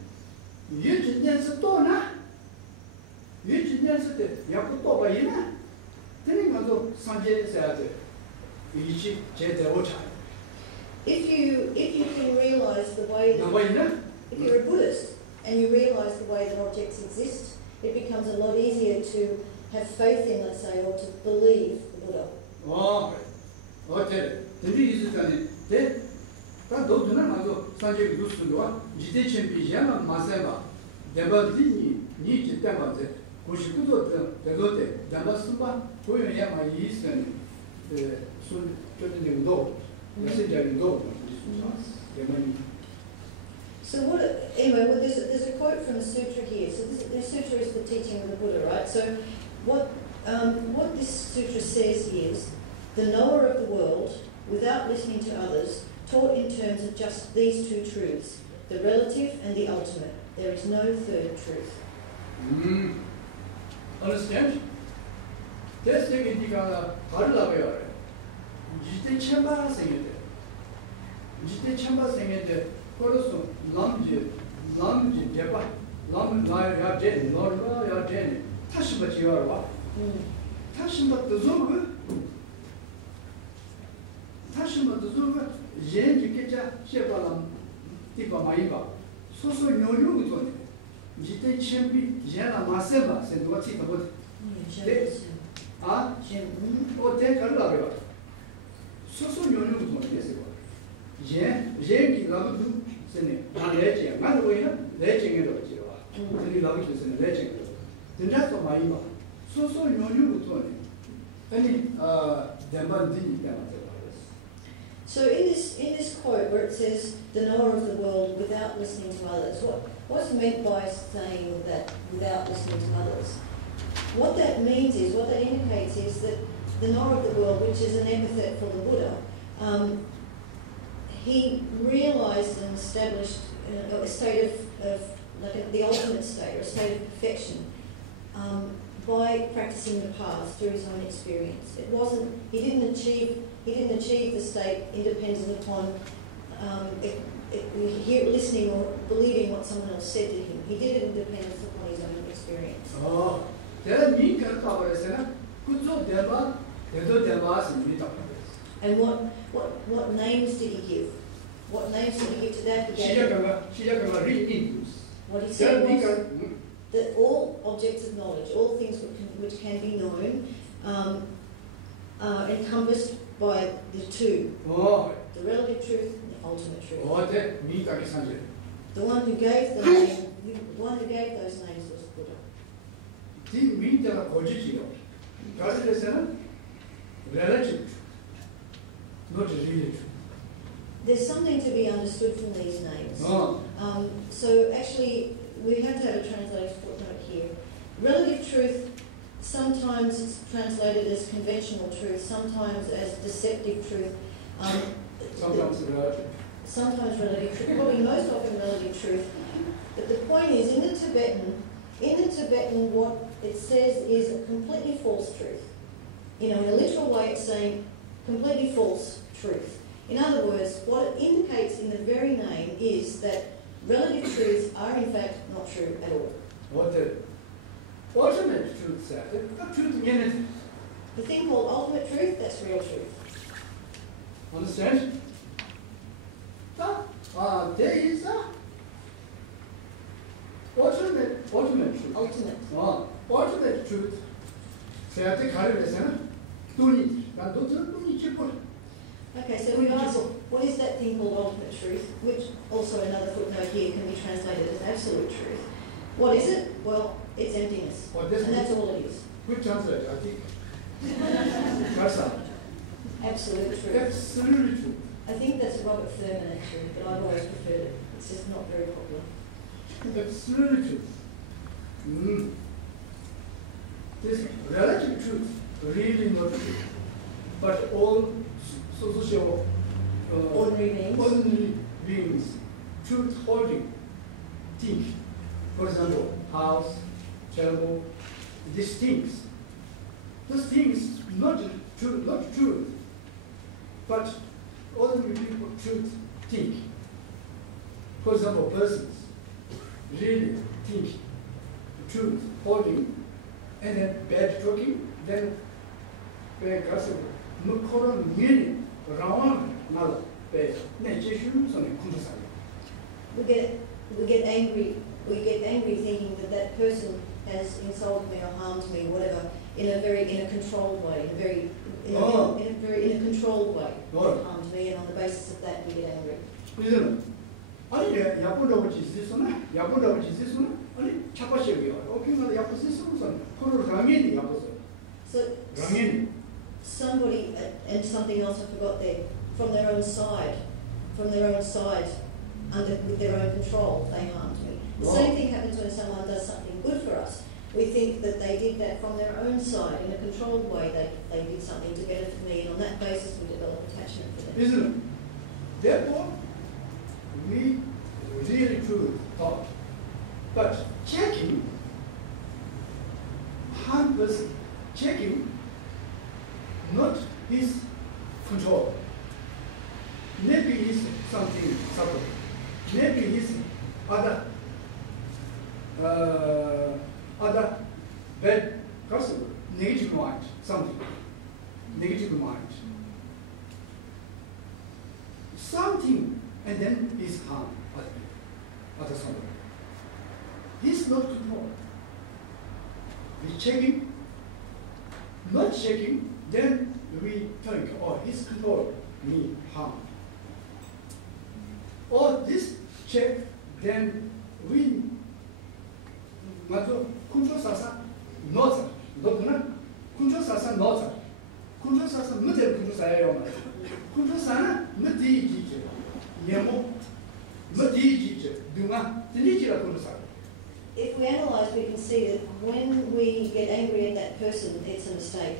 can realize the way that, if you're a Buddhist and you realize the way that objects exist, it becomes a lot easier to have faith in, let's say, or to believe the Buddha. Oh, okay. The reason that that don't know Sanjay Gusundua, Jitation Pijama, Masema, Debati, Niji Damaze, Kushikudo, the Lote, Damasuma, Koyama East and soon getting dog. Message dog. So there's a quote from the sutra here. So the sutra is the teaching of the Buddha, right? So what this sutra says is the knower of the world, without listening to others, taught in terms of just these two truths, the relative and the ultimate. There is no third truth. Understand? That's the idea. Parla Jite chamba singete. Jite chamba singete. Korosu lamji deba. Lam la ya den, norma ya den. Tashima jiwarwa. Tashima tuzugu. Tashima tuzugu. Yen jikeja shebalam tipa maiba. Soso nyoyu gutone. Jite chambi jena maseba senduwa tipa bote. Ah? O te karla 소소 요령도 못했어요. 예, 라도 세네. 나래지. 나도 보이나? 내쟁이로 지와. 우리 라도 주세요. 내쟁이로. 진짜도 많이 봐. 소소 요령도 좀. 아니, 대만디 때문에. So in this quote where it says the knower of the world without listening to others, what's meant by saying that without listening to others? What that means is, what that indicates is that the knower of the world, which is an epithet for the Buddha, he realized and established a state of like the ultimate state, or a state of perfection, by practicing the path through his own experience. It wasn't. He didn't achieve the state independent upon listening or believing what someone else said to him. He did it independent upon his own experience. Oh, that means that Kuzho Deva. And what names did he give? What names did he give to that? What he said was that all objects of knowledge, all things which can be known, are encompassed by the two, the relative truth and the ultimate truth. The one who gave those names was Buddha. Relative, not really true. There's something to be understood from these names. Oh. So actually, we have to have a translator's footnote here. Relative truth, sometimes it's translated as conventional truth, sometimes as deceptive truth. Sometimes relative. Sometimes relative truth, probably most often relative truth. But the point is, in the Tibetan, what it says is a completely false truth. In a literal way, it's saying completely false truth. In other words, what it indicates in the very name is that relative truths are in fact not true at all. What the ultimate truth says? The truth in it. The thing called ultimate truth, that's real truth. Understand? There is a ultimate truth. Ultimate. Ultimate truth. Okay, so we ask, what is that thing called ultimate truth? Which also another footnote here can be translated as absolute truth. What is it? Well, it's emptiness. And that's all it is. Good translate, I think. That's all. Absolute truth. Absolute truth. I think that's Robert Thurman actually, but I've always preferred it. It's just not very popular. Absolute truth. This relative truth really not true. But all social ordinary beings, truth holding, think. For example, house, travel, these things. Those things not truth, but ordinary people truth think. For example, persons really think truth holding, and then bad talking, then bad gossip. No current meaning around another bad. We get angry. We get angry thinking that that person has insulted me or harmed me, whatever, in a controlled way, in a controlled way, harmed me, and on the basis of that we get angry. Isn't it? 아니 야본라고 지시소나 야본라고 지시소나 아니 차파시고요. 오케이나 야포시소나 코로 라면이 야포소. So 라면. Somebody and something else I forgot there from their own side, with their own control, they harmed me. The same thing happens when someone does something good for us. We think that they did that from their own side in a controlled way. They did something to benefit me, and on that basis we develop attachment for them. Isn't it? Therefore, we really true thought. But checking, 100% checking, not his control. Maybe he's something subtle. Maybe he's other bad person, negative mind, something. Negative mind. Something, and then he's harm other somebody. He's not control. He's checking, not checking, then we think, oh, his control me harm. Or this check, then we 맞아 kuncho sasa noza 너구나 kuncho sasa noza kuncho sasa 무대 kuncho 사예요 말이야 kuncho 사는 무디 지지 예모 무디 지지 누가 들리지라 kuncho 사. If we analyse, we can see that when we get angry at that person, it's a mistake.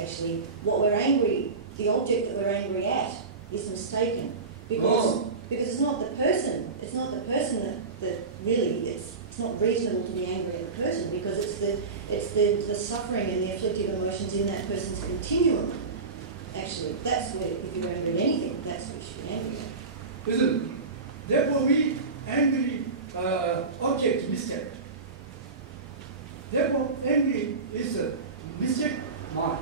Actually, what we're angry, the object that we're angry at, is mistaken because it's not the person. It's not the person that really it's not reasonable to be angry at the person because it's the suffering and the afflictive emotions in that person's continuum. Actually, that's where if you're angry at anything, that's what you should be angry at. Isn't? Therefore, we angry object mistake. Therefore, angry is a mistake mind.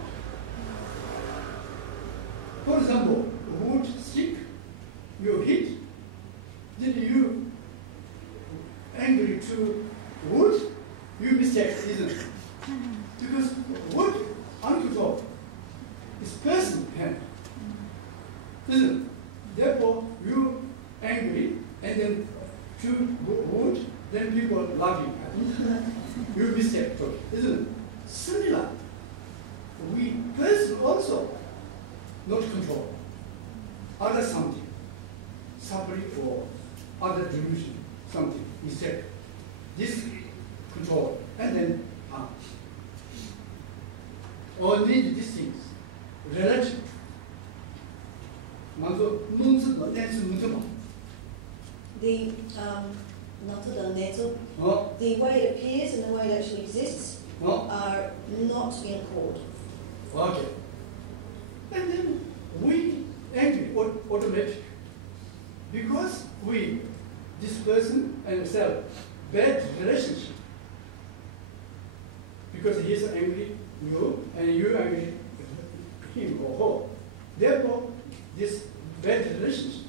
For example, wood stick you hit. Did you angry to wood? You mistake, isn't it? Because wood uncontrolled is person hand. Isn't it? Therefore, you angry and then to wood, then people are laughing at you. You mistake, isn't it? Similar. We person also not control. Other something. Suffering or other delusion, something, mistake. This control, and then harm. All need these things. Relative. The way it appears and the way it actually exists are not in accord. Okay. And then we angry automatic. Because we, this person and self, bad relationship. Because he is angry you and you angry him or her. Therefore, this bad relationship.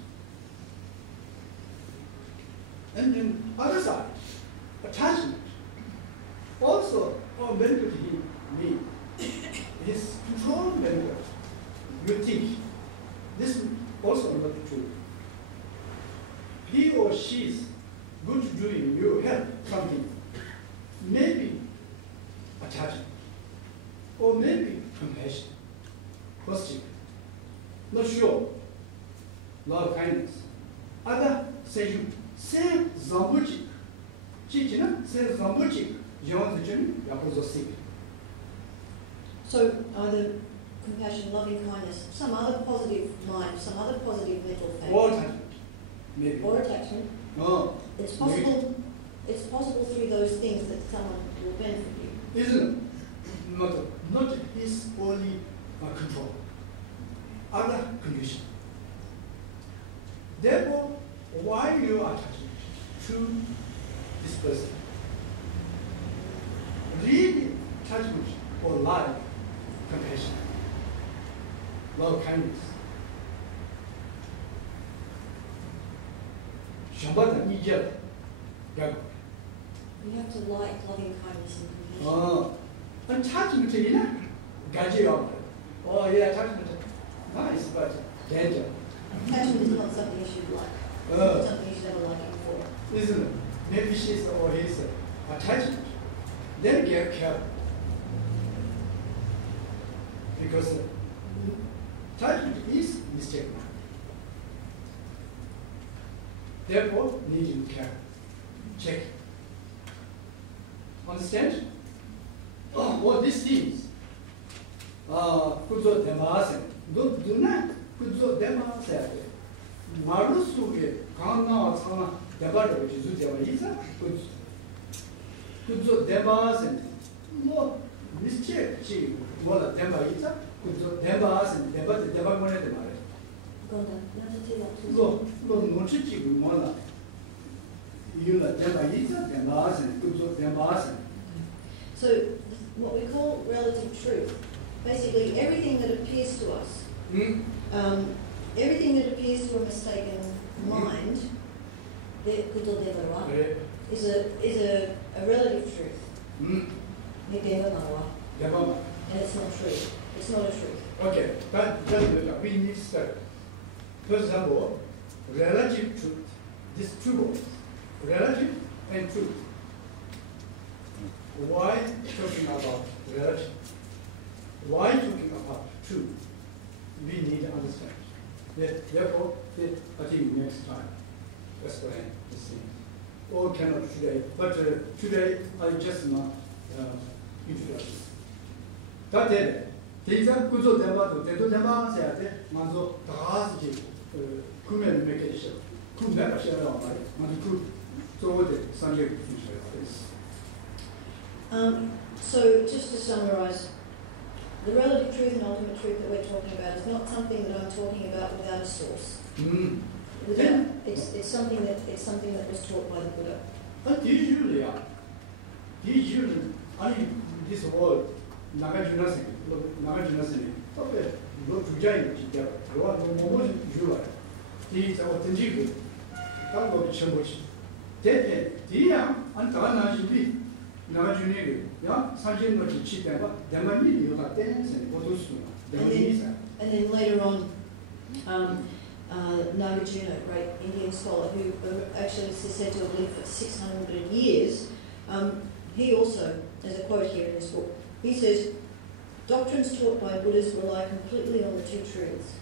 And then other side, attachment. Also, our benefit me. His control benefit. You think. This also not true. He or she is good to doing you help something. Maybe attachment. Or maybe compassion. Positive. Not sure. Love, kindness. Other say same zambuchik. Chichina, same zambuchik. John the Jim, Yakuzo sick. So either compassion, loving kindness, some other positive mind, some other positive mental fact. Or attachment. Maybe. Or attachment. No. It's possible. It's possible through those things that someone will benefit you. Isn't it? Not his only control. Other condition. Therefore, why you are attached to this person? Really attachment or love, compassion, love, kindness. Shabbat Nijel. You have to like loving kindness and compassion. Attachment is not gaji. Oh yeah, attachment. Nice, but danger. Attachment is not something you should like. It's not something you should have a liking for. Isn't it? Maybe she's or his attachment. Then get careful. Because attachment is mistake. Therefore, need to care. Check. Understand? all these things. Kuzho Demasen. Do not Kuzho Demasen. Marusuke, Khangmar, Tsering, Debata, which is Uziava, Kuzho Demasen. No mistake, she was a Demaita, Kuzho Demasen, Debata, Debamone de Mare. No, Chichi, Mola. You know, Demaita, Demasen, Kuzho Demasen. So, what we call relative truth, basically everything that appears to us, everything that appears to a mistaken mind, is a relative truth. And it's not true. It's not a truth. Okay, but just we need to start. First of all, relative truth. These two words, relative and truth. Why talking about relative? Why talking about truth? We need to understand. Therefore, I think next time, explain this thing. Or cannot today, but today I just not introduction. That is, things are good or never, they don't never say that, Manzo, Tashi, Kumen make it show. Kum never share on my Manzu, so the Sanjay So, just to summarise, the relative truth and ultimate truth that we're talking about is not something that I'm talking about without a source. It's something that was taught by the Buddha. But usually, this world, Nagarjuna Singh, okay, look to Jai, the one who was July. He is our Tenjibu. That will be Chambush. Dia, and Tana should be Nagarjuna, yeah, Sanjay no Chitaba, the money you have dance and Potusuna. And then later on, Nagarjuna, a great Indian scholar who actually is said to have lived for 600 years, he also, there's a quote here in this book, he says, doctrines taught by Buddhas rely completely on the two truths.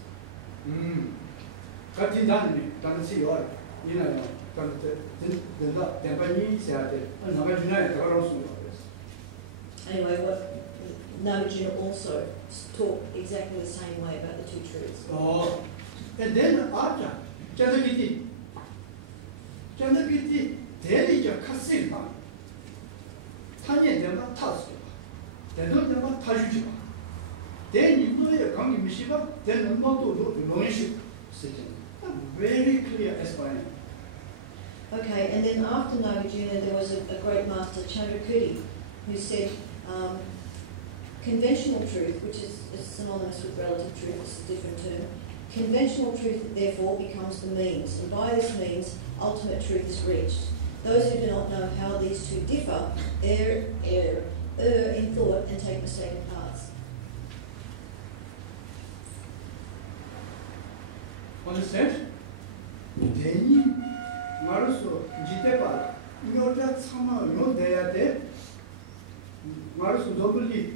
Anyway, what Nagarjuna also taught exactly the same way about the two truths. Oh, and then after Chandakiti, there is a Kasima. Tanya never touched it. They don't never touch you. Then you know you're coming Mishiba, then not to do no issue. Very clear explanation. Okay, and then after Nagarjuna, there was a great master, Chandrakirti, who said conventional truth, which is synonymous with relative truth, it's a different term. Conventional truth, therefore, becomes the means, and by this means, ultimate truth is reached. Those who do not know how these two differ err in thought and take mistaken paths. Understand? Then, Maruso, Jiteba, you're just somehow, they are there. Maruso, doubly,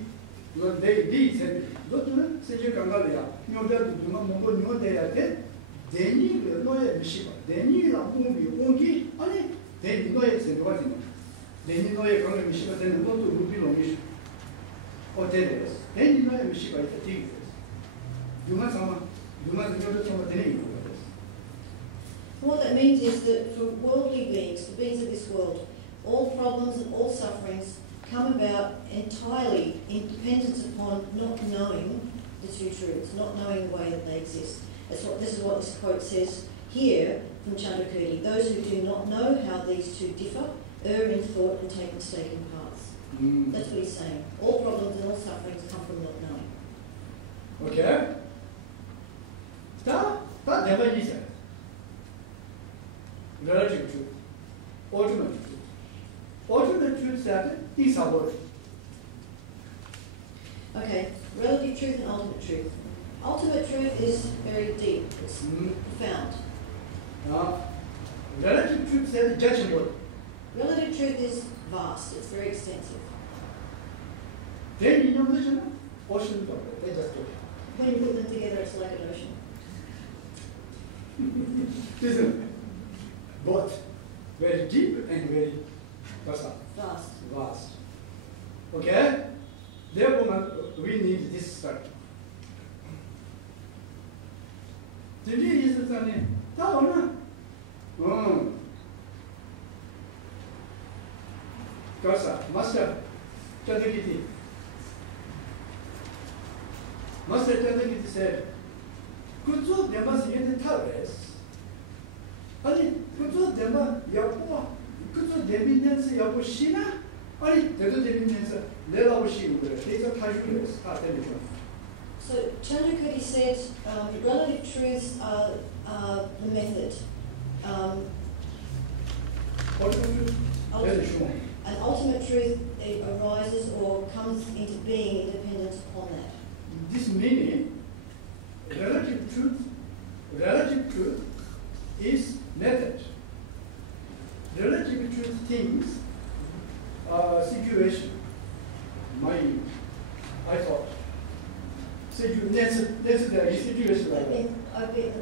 they said, don't say you can go there. You're there to do not know they are there. Then you know a Mishiba. Then you are moving, only. Then you know it's a what you know. Then you know a Kangmar Mishiba, then go to Ruby Longish. Or Teres. Then you know a Mishiba is a thing. Do not know something. What that means is that for worldly beings, the beings of this world, all problems and all sufferings come about entirely in dependence upon not knowing the two truths, not knowing the way that they exist. This is what this quote says here from Chandrakirti. Those who do not know how these two differ err in thought and take mistaken paths. That's what he's saying. All problems and all sufferings come from not knowing. Okay? That never is it. Relative truth. Ultimate truth. Ultimate truth that these are words. Okay, relative truth and ultimate truth. Ultimate truth is very deep. It's profound. Relative truth says judgment. Relative truth is vast. It's very extensive. Then you know the ocean top. They just do it. When you put them together, it's like an ocean. Isn't it? Both very deep and very vast. Vast. Vast. Okay? we need this study. Did you use it on Garsa, Master Chandagiti. Master Chandagiti said, Kuzho Dema in the Tares. Ani, Kuzho Dema Yapo, Kuzho Deminance Yapushina, Ani, the Deminance, Lelabushi, these are casuals, So Chandrakirti said relative truths are the method. An ultimate truth arises or comes into being independent upon that. This meaning, relative truth is method. Relative truth things situation. I thought. Necessary situation like that.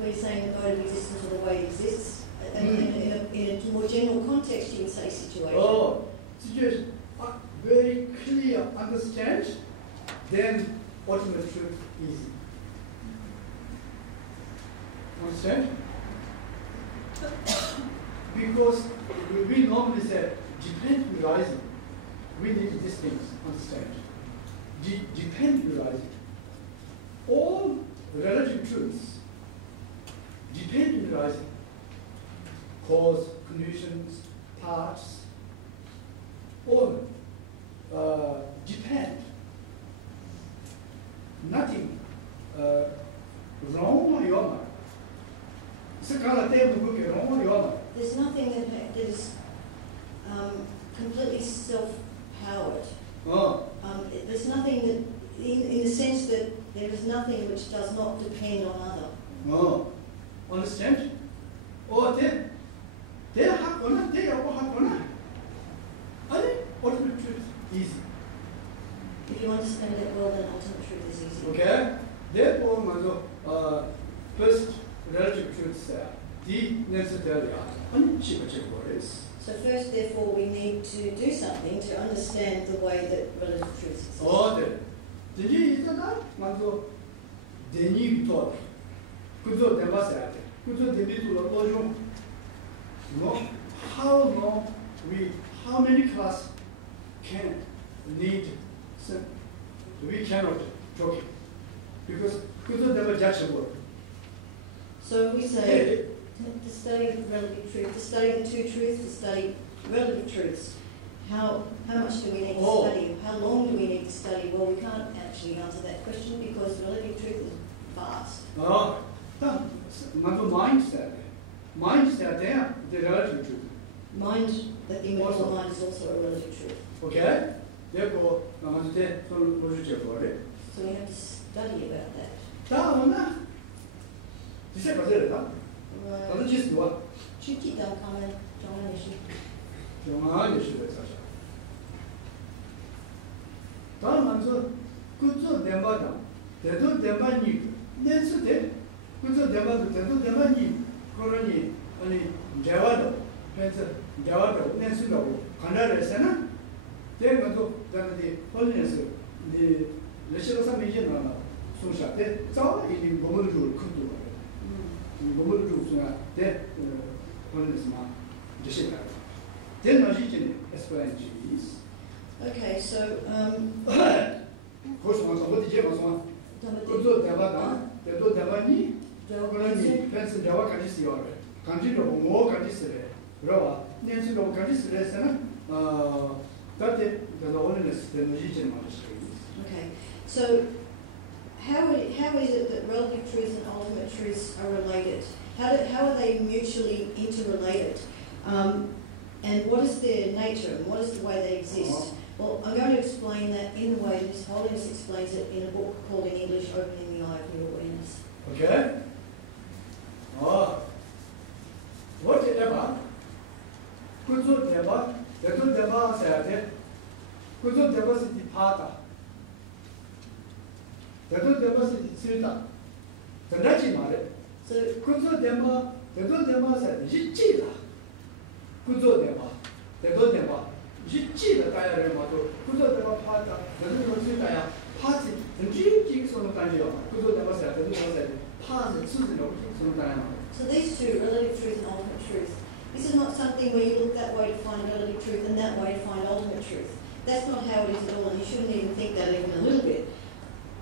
We're saying the mode of existence or the way it exists. In a more general context, you would say situation. Oh, situation. Very clear, understand, then ultimate truth easy. Understand? Because we normally say, depend realizing. We need these things, understand? Depend realizing. All relative truths depend realizing. Cause, conditions, parts, all depend. Nothing wrong or your mind. There's nothing that is completely self-powered. There's nothing that, in the sense that there is nothing which does not depend on other. Understand? Or they are hakona, they are hakona. Ultimate truth easy. If you understand it well, then ultimate truth is easy. Okay? Therefore, first relative truths are the necessary is. So first, therefore, we need to do something to understand the way that relative truths exist. Did you hear that? They need to Kuzho Dema Kuzho Demi how long how many class can need, we cannot talk it. Because Kuzho Dema judgeable. So we say to study relative truth, to study the two truths, to study relative truths. How much do we need to study? How long do we need to study? Well, we can't actually answer that question because relative truth is vast. Mindset there, the relative truth. Mind, that the immortal mind is also a relative truth. Okay? Therefore, so we have to study about that. Okay, so okay, so how is it that relative truths and ultimate truths are related? How are they mutually interrelated? And what is their nature and what is the way they exist? Well, I'm going to explain that in the way His Holiness explains it in a book called in English, Opening the Eye of New Awareness. Okay? Whatever, Kuzho Deva, Dedo Deva said, Kuzho Deva is the Pata. Dedo Deva is the Silta. The Rajimare. So Kuzho Deva, Dedo Deva said, Jichila. Kuzho Deva, Dedo Deva, Jichila Kaya Remato, Kuzho Deva Pata, Dedo Silta, So these two, relative truth and ultimate truth, this is not something where you look that way to find relative truth and that way to find ultimate truth. That's not how it is at all, and you shouldn't even think that even a little bit.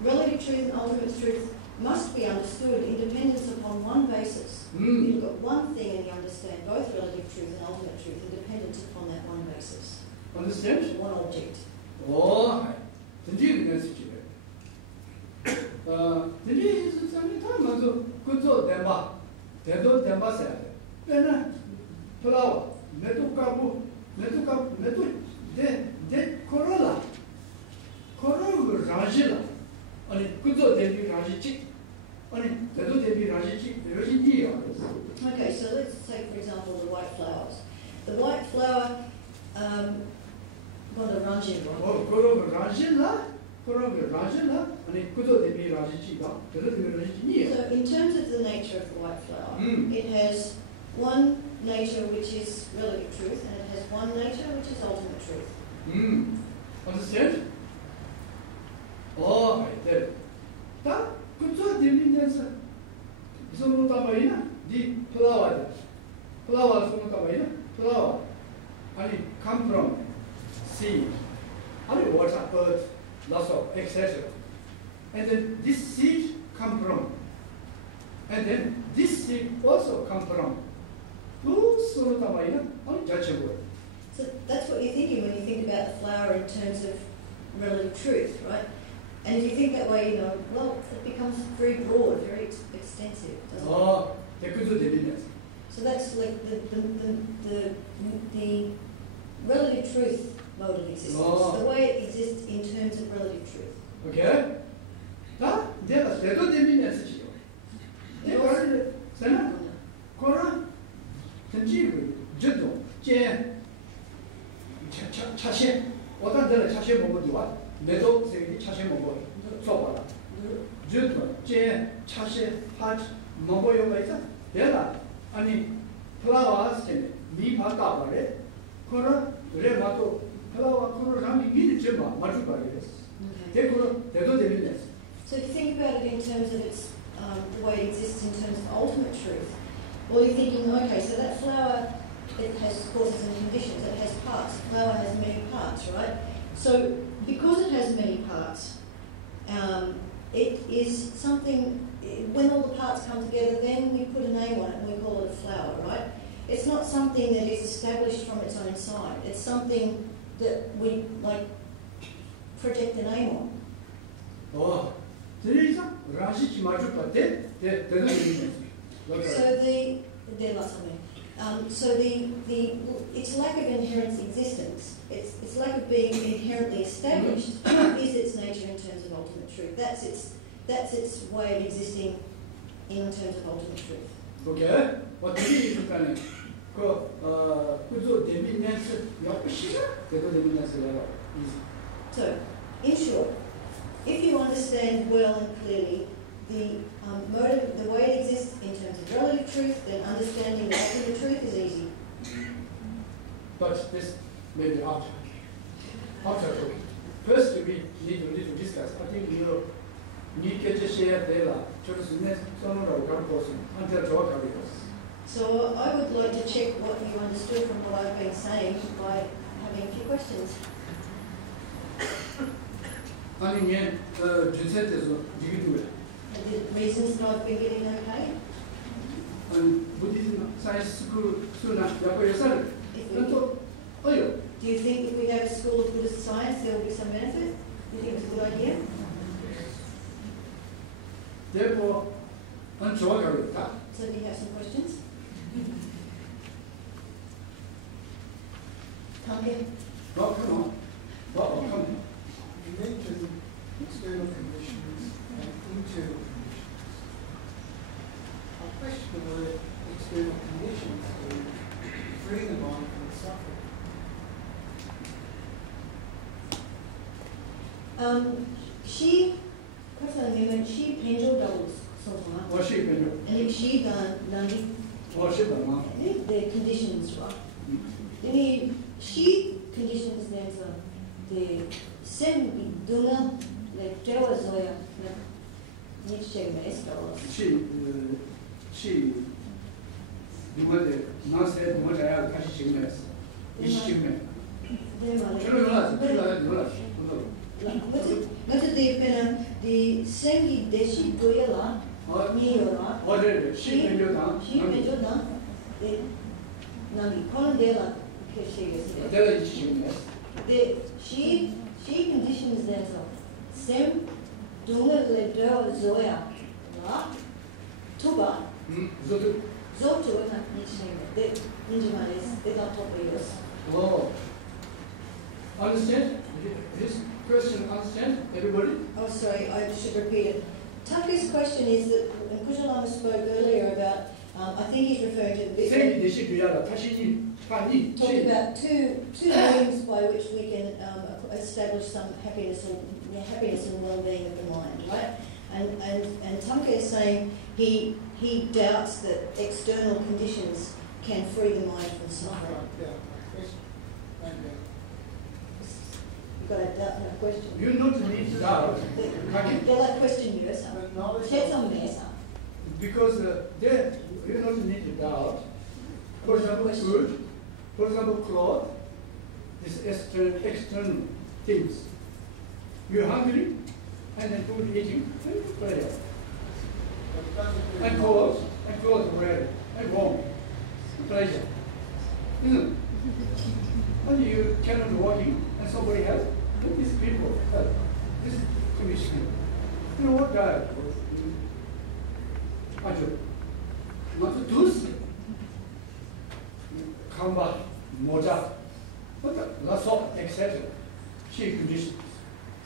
Relative truth and ultimate truth must be understood in dependence upon one basis. You've got one thing and you understand both relative truth and ultimate truth in dependence upon that one basis. Understand? One object. Oh, 진짜 message. 진짜 something 먼저 그저 대마 대도 대마세. 내가 플라워 내도 까고 내도 데 코로나 라지라 아니 그저 대비 라지치 아니 대도 대비 라지치 라지니야. Okay, so let's take for example the white flowers. The white flower got a ranjin, right? Oh, 그런 라지라 아니 그저 대비 라지치가 대도 대비 라지니야. So in terms of the nature of the white flower, it has one nature which is relative truth and it has one nature which is ultimate truth. Understand? Oh, right there. 다 그저 대비면서 무슨 답이나 디 플라워 무슨 답이나 플라워 아니 come from seed 아니 water earth lots of etc. And then this seed come from and then this seed also come from 무슨 답이나 아니 자체고. So that's what you're thinking when you think about the flower in terms of relative truth, right? And if you think that way, you know, well, it becomes very broad, very extensive, doesn't it? So that's like the relative truth mode of existence, the way it exists in terms of relative truth. Okay? 다 내가 대도 되면서지요. 내가 sana 코라 전지고 저도 제 차시 어떤 데는 차시 먹어도 와 내도 세기 차시 먹어 써봐라 저도 제 차시 하 먹어요 말이야 내가 아니 플라워스에 니 바다 말에 그러 그래 맞도 플라워 그러 사람이 미리 좀 맞을 거야 대고 대도 되는데. So if you think about it in terms of its the way it exists in terms of ultimate truth, well, you're thinking, okay, so that flower, it has causes and conditions, it has parts. The flower has many parts, right? So because it has many parts, it is something, when all the parts come together, then we put a name on it and we call it a flower, right? It's not something that is established from its own side. It's something that we, like, project a name on. Oh, 들리죠? 라시치 맞을 것 같아? 대도 되는데. So its lack of inherent existence, its lack of being inherently established, is its nature in terms of ultimate truth. That's its way of existing in terms of ultimate truth. Okay. What do you mean? 그저 대민년스 옆시가 대도 대민년스가 So, in short, if you understand well and clearly the motive, the way it exists in terms of relative truth, then understanding the ultimate truth is easy. But this may be after. First, we need to discuss. I think you need to share data. So I would like to check what you understood from what I've been saying by having a few questions. 아니 얘 준세트에서 이게 누구야? The reasons that I've been getting okay? 아니 부디즘 사이언스 스쿨나 약간 여살 또 어요? Do you think if we have a school of Buddhist science there will be some benefit? Do you think it's a good idea? Therefore, 좋아가겠다. So do you have some questions? Come here. Well, come on. Come on. You mentioned external conditions and internal conditions. I question whether external conditions will free the mind from suffering. She pendulum doubles. And she nandi. The conditions, right? She conditions there's the sen dunga, like Jawa Zoya, 누구한테 나한테 누가 자야 다시 증명했어. 20증명. Ngata de pena di sengi deshi goyala niora. 어제 10년간 She mentioned de nani kolendela keshe. 내가 20증명했어. She conditions themselves. Sem dunga le do zoya la tuba 저도 zoto na nichime. De injimales de la topios. Oh, understand? This question understand everybody? Oh, sorry, I should repeat it. Taki's question is that when Kuzho Lama spoke earlier about, I think he's referring to the bit 생이 대신 그야라 다시 판이 talking about two means by which we can establish some happiness and well-being of the mind, right? And Tanka is saying he doubts that external conditions can free the mind from suffering. You've got a question. You not need doubt. That question you shed some mess up. Because there you not need doubt. For example, food, for example, clothes, this external things. You're hungry, and then food eating, and prayer. And clothes wear, and warm, pleasure. Isn't it? And you cannot walking, and somebody help. These people help. This is condition. You know what guy? Not to do Khangmar, 모자, 라소, etc. 시 conditions.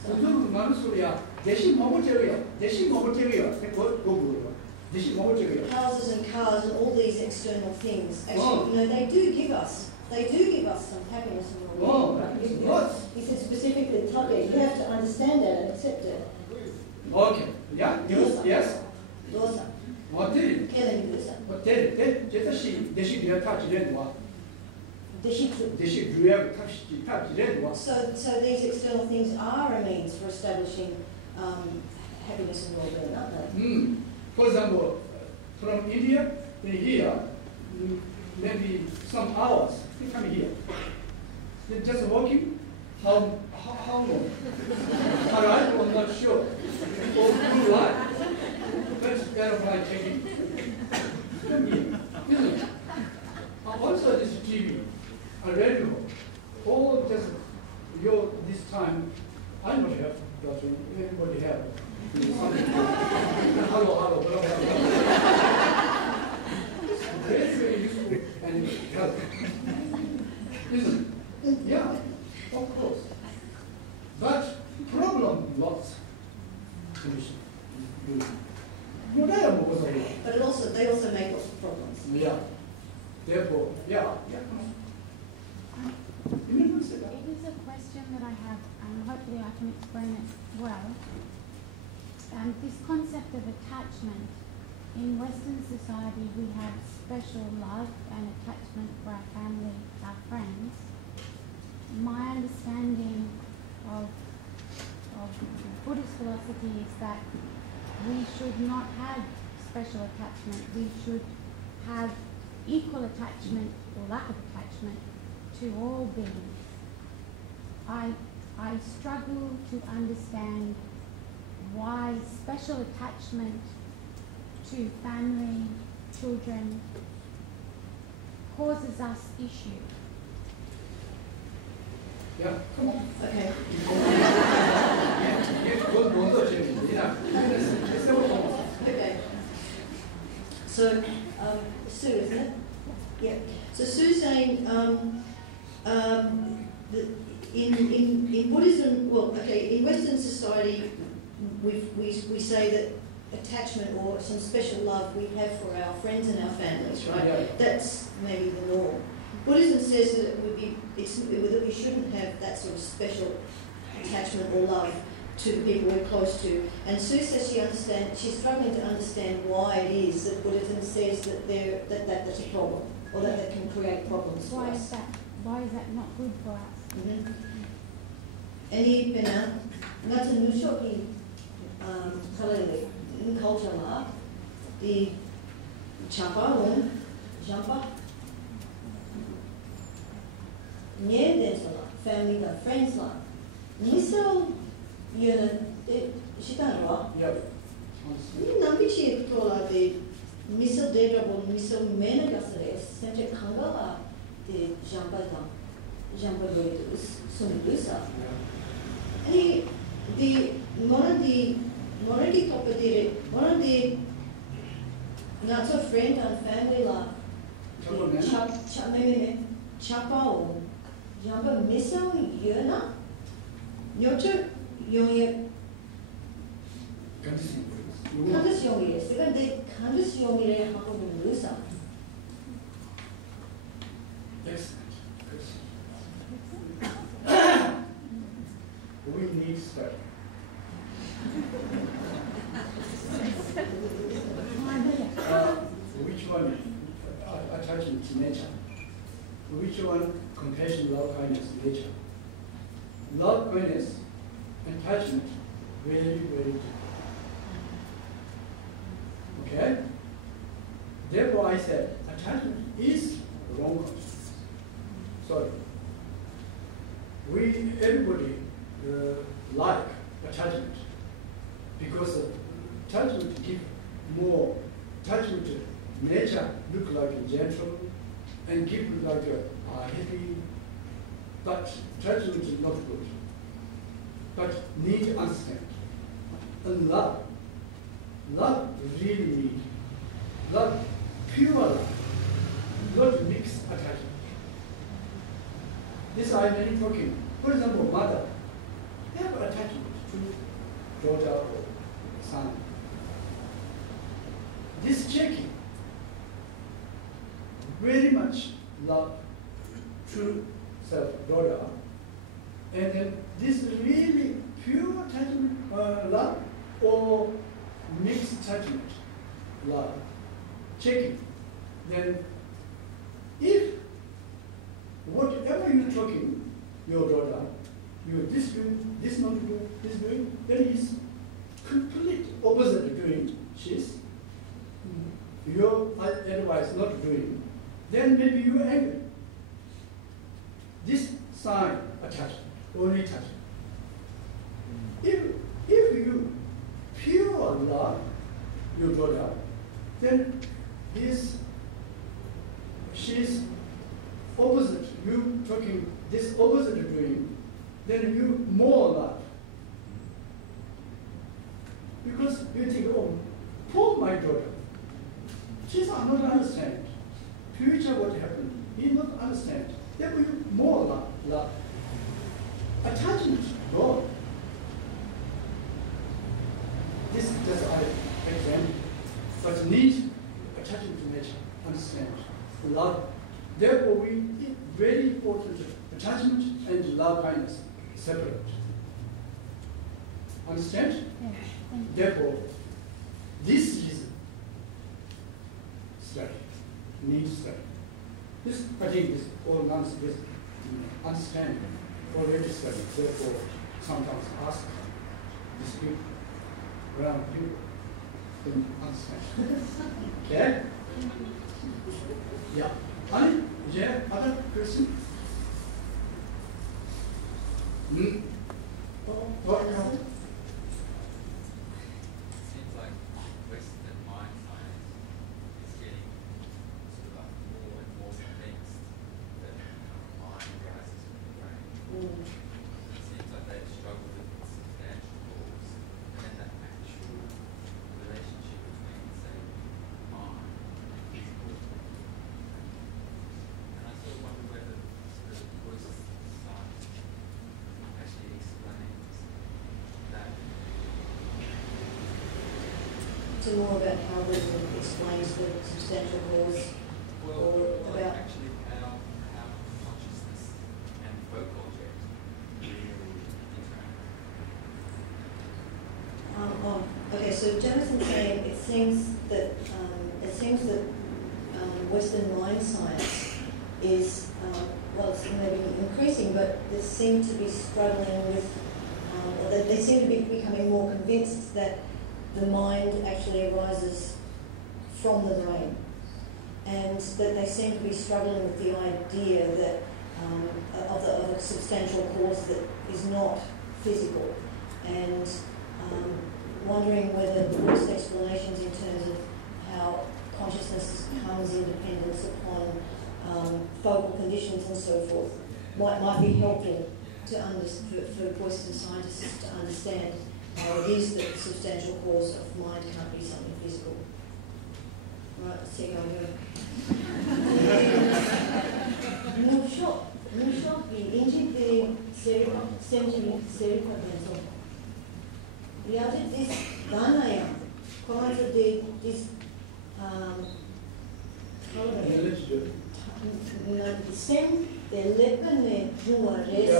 그들은 많은 소리야. 대신 먹을 적이야. 대신 먹을 적이야. 대신 먹을 적이야. Houses and cars and all these external things, actually, they do give us some happiness and well-being. He said specifically, Tashi, you have to understand that and accept it. Okay. Yeah. Yes. Lozang. 어때? Killing Lozang. 어때? 대신 그냥 다 지내도와. 대신 그냥 다 지내도와. So these external things are a means for establishing happiness and well-being, aren't they? For example, from India to here, maybe some hours, they come here. They're just walking. How long? Alright, I'm not sure. Or blue light. That's aeroplane taking. Isn't it? Also this TV, a radio, all just this time, I don't have, but everybody have. Hello, blah, blah, blah. It's very useful and helpful. Isn't it? Yeah, of course. But problem lots. But they also make lots of problems. Yeah. Therefore, yeah. It is a question that I have, and hopefully I can explain it well. This concept of attachment, in Western society we have special love and attachment for our family, our friends. My understanding of Buddhist philosophy is that we should not have special attachment. We should have equal attachment or lack of attachment to all beings. I struggle to understand why special attachment to family, children, causes us issue. Yeah, come on. Okay. Okay. So, Sue, isn't it? Yeah. So Sue's saying in Buddhism, in Western society, we say that attachment or some special love we have for our friends and our families, right? Yeah. That's maybe the norm. Buddhism says that we shouldn't have that sort of special attachment or love to the people we're close to. And Sue says she's struggling to understand why it is that Buddhism says that that's a problem, or that can create problems for us. Why is that not good for us? Any pena ngata nusho ki kalele in culture la, the chapa one, jampa, near dance la, family la, friends la. Miso, shitanwa. Yep. Nambichi tola the miso dedable, miso menagasare, sente kangala, the jampa la, jampa loitus, sumudusa. And one of the not so friend and family la chapao jamba miso yuna nyocho yoye kandas yoye sega de kandas yoye hapo bulusa. Excellent. We need study. Which one? Attachment to nature. Which one? Compassion, love, kindness, nature. Love, kindness, attachment, very, very different. Okay? Therefore, I said attachment is wrong consciousness. Sorry. Everybody like attachment because attachment give more attachment. Nature look like gentle and give like happy, but attachment is not good. But need to understand. And love really need love, pure love, not mixed attachment. This I am talking. For example, mother, they have attachment to daughter or son. This checking very much love to self-daughter, and then this really pure attachment love or mixed attachment love checking. Then if whatever you're talking, your daughter, you this doing, this not doing, this doing, then is complete opposite doing. She's your advice not doing, then maybe you are angry. This sign attachment, only attachment. If you pure love your daughter, then she's opposite, you talking this opposite doing, then you more love. Because you think, oh, poor my daughter. She's not understand. Future what happened, he not understand. Therefore you more love. Attachment, God. This is just an example. But need attachment to nature, understand, love. Therefore, we very important attachment and love kindness separate. Understand? Yes. Therefore, this is study, need study. This cutting is all nonsense, understand, already study. Therefore, sometimes ask these people, around people, then understand. Okay? Yeah. Honey, is there other question? Welcome. Seems like Western mind science is getting sort of more and more convinced that mind rises from the brain. It seems like they struggle with substantial goals, and then that actual relationship between, say, mind and physical. And I sort of wonder whether sort of Buddhist science actually explains that. So more about how wisdom explains the substantial cause, or about Actually how consciousness and folk object really interact. Okay, so Jonathan's saying it seems that Western mind science is well, it's maybe increasing, but they seem to be struggling with, or they seem to be becoming more convinced that the mind actually arises from the brain, and that they seem to be struggling with the idea that of a substantial cause that is not physical, and wondering whether the Buddhist explanations in terms of how consciousness comes independence upon focal conditions and so forth might be helpful to for Western scientists to understand how it is that the substantial cause of mind can't be something physical. Right, let's see how we go. Mushoki, injiti seri patenso. Riate this danaya, comment de this sem de lepene jua res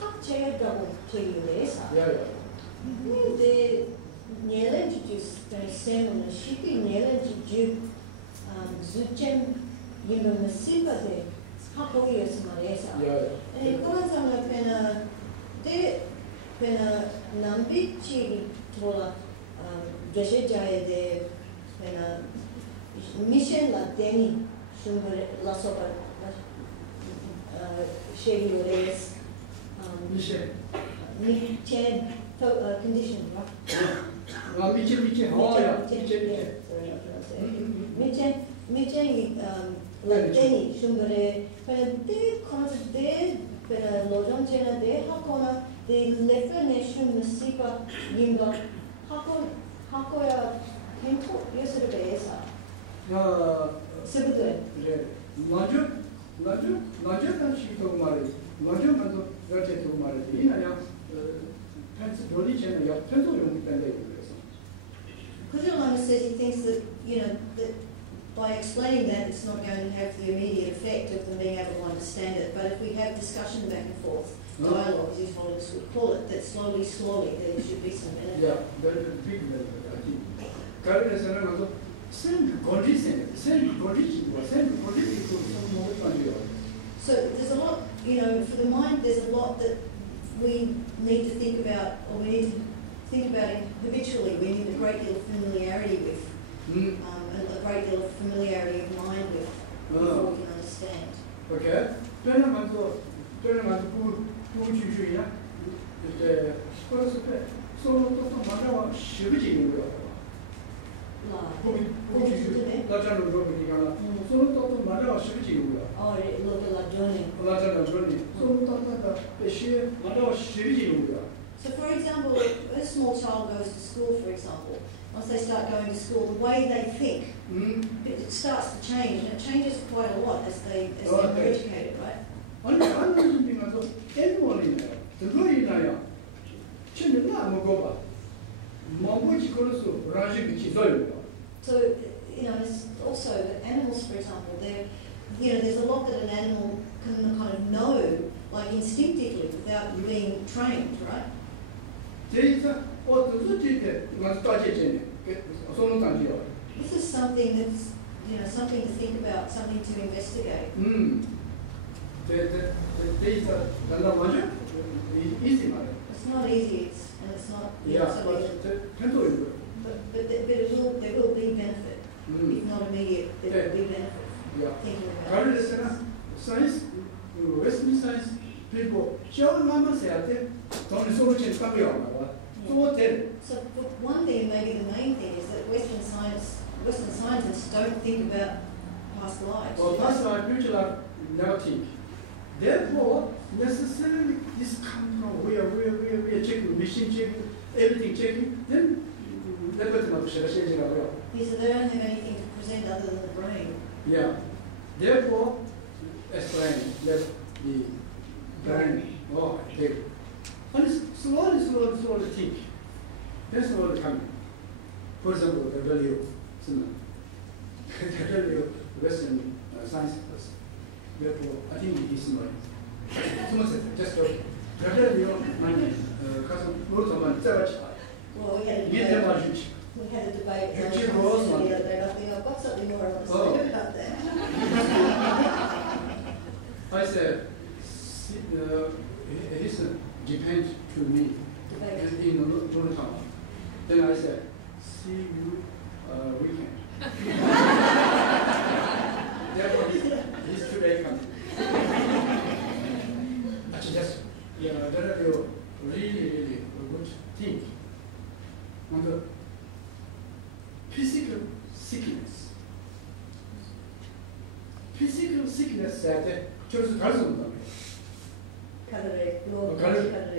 tak chaya double to you res. De nyele jus sem na shipi nyele ju zuchem yimba masipa de hapoyes maresa. And Lozang la pena de pena nambi chi tola Geshe jaya de pena mission la deni shumbare la sopa shady ores Michel. Michen condition, right? Michel. Oh, yeah. Michen la deni shumbare pena de concept de pena Lozang jena de hakona de definition masipa yimba hakoya tempo yesere beesa. Sebetulnya. Laju Tashi to marry. Laju Mando Raja to marry. Ina Pence Dolly Channel, your pencil room can they do this. Kuzho Lama says he thinks that, that by explaining that it's not going to have the immediate effect of them being able to understand it, but if we have discussion back and forth, dialogue, as his followers would call it, that slowly, there should be some benefit. Yeah, that is a big benefit, I think. Currently, same condition, so there's a lot, for the mind, there's a lot that we need to think about, or we need to think about it habitually. We need a great deal of familiarity with, and a great deal of familiarity of mind with, before we can understand. Okay. So for example, when a small child goes to school, for example, once they start going to school, the way they think, it starts to change, and it changes quite a lot as they're educated, right? So, it's also that animals, for example, there's a lot that an animal can kind of know, like instinctively, without being trained, right? This is something that's, something to think about, something to investigate. It's not easy, and it's not so easy. But there will be benefit, if not immediate, there will be benefit. Thinking about it. Science, Western science, people, Lama said, So one thing, maybe the main thing, is that Western scientists don't think about past lives. Well, past life, future life, never think. Therefore, necessarily, this comes from where checking, machine checking, everything checking, then He said they don't have anything to present other than the brain. Yeah. Therefore, explain that the brain, they, and slowly think. That's all coming. For example, the value, the value Western science person. Therefore, I think it is not. Just the value of money, Well, we had a debate the other day. I think I've got something more I want to say about that. I said, it depends to me in Lozang. Then I said, see you weekend. Therefore, these two days come. Actually, just, that are your really good thing. Number, physical sickness. Physical sickness that 저기서 가르쳐 본다며. 가르래.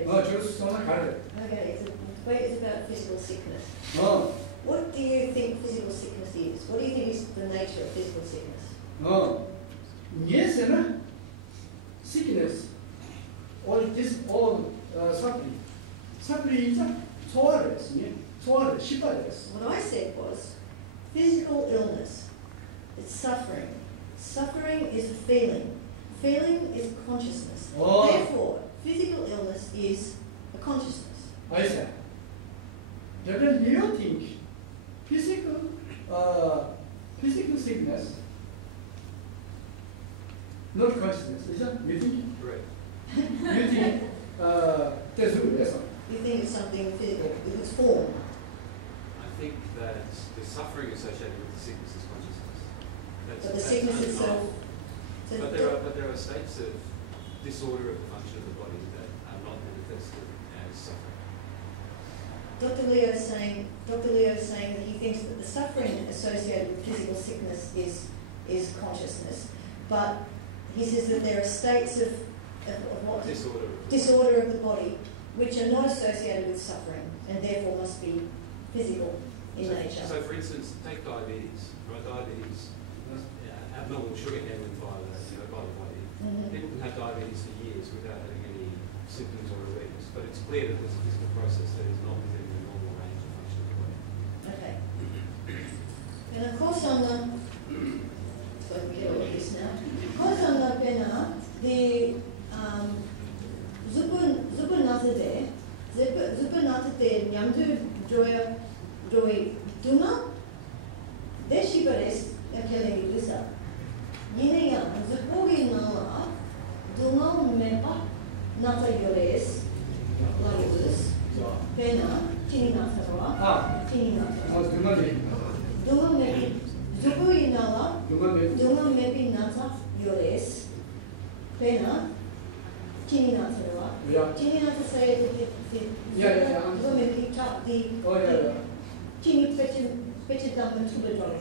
저기서 정말 가르래. Okay, so the debate is about physical sickness. 어. What do you think physical sickness is? What do you think is the nature of physical sickness? Yes, sickness. All this, all suffering. Suffering is 소화를 했으니, 소화를 시발을 했어. What I said was physical illness. It's suffering. Suffering is a feeling. Feeling is consciousness. Oh. Therefore, physical illness is a consciousness. I said, then you think physical sickness, not consciousness, is that? You think? Correct. You think that's good, yes? You think it's something physical, it's form. I think that the suffering associated with the sickness is consciousness. But the sickness itself. But there are states of disorder of the function of the body that are not manifested as suffering. Dr. Leo is saying that he thinks that the suffering associated with physical sickness is consciousness, but he says that there are states of what? Disorder of the body, which are not associated with suffering and therefore must be physical in nature. So, for instance, take diabetes. Right, diabetes, abnormal sugar handling by the body. Mm-hmm. People can have diabetes for years without having any symptoms or reliefs, but it's clear that there's a physical process that is not within the normal range of function of the body. Okay. And of course on the, so I can get all of this now. Of course on the pena, the Zupanatade Nyamdu Joy Duma, Deshibares, Yakelegi Lisa. Yinea, Zupogi Nala, Duma Mepa, Nata Yores, Lagus, Pena, Tini Natara, Tini Natara. Duma Mepi, Zupogi Nala, Duma Mepi Nata Yores, Pena, Tini Natara. Tini Nata say Duma Mepi Tap the Tini Petty Dumpin to the dog.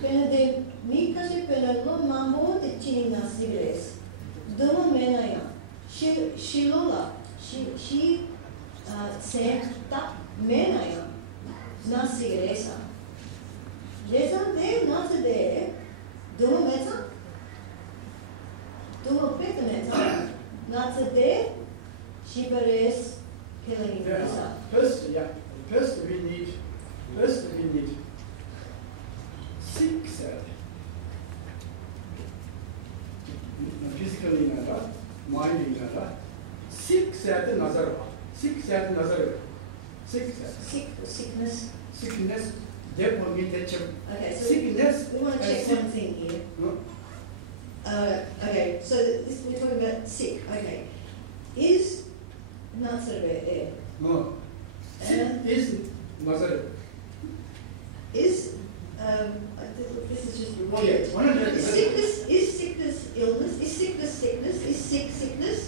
Pena de Mikasi Pena lo mambo de Tini Nasibles. Duma Menaya. Shilola. She said that Menaya. Nasigresa. Reza de Nata de Duma Meta. Duma Peta Meta. Nata de Shibares killing Reza. First we need sick cell. Physically another, mind another. Sick cell another. Sick cell another. Sickness. Sickness. Therefore, we touch Okay, so sickness. we want to check one thing here. No? Okay, so this we're talking about sick. Okay, is Nazareth No. Sick is Nazareth. is this is just weird. Okay, Is sickness illness? Is sickness? Is sickness?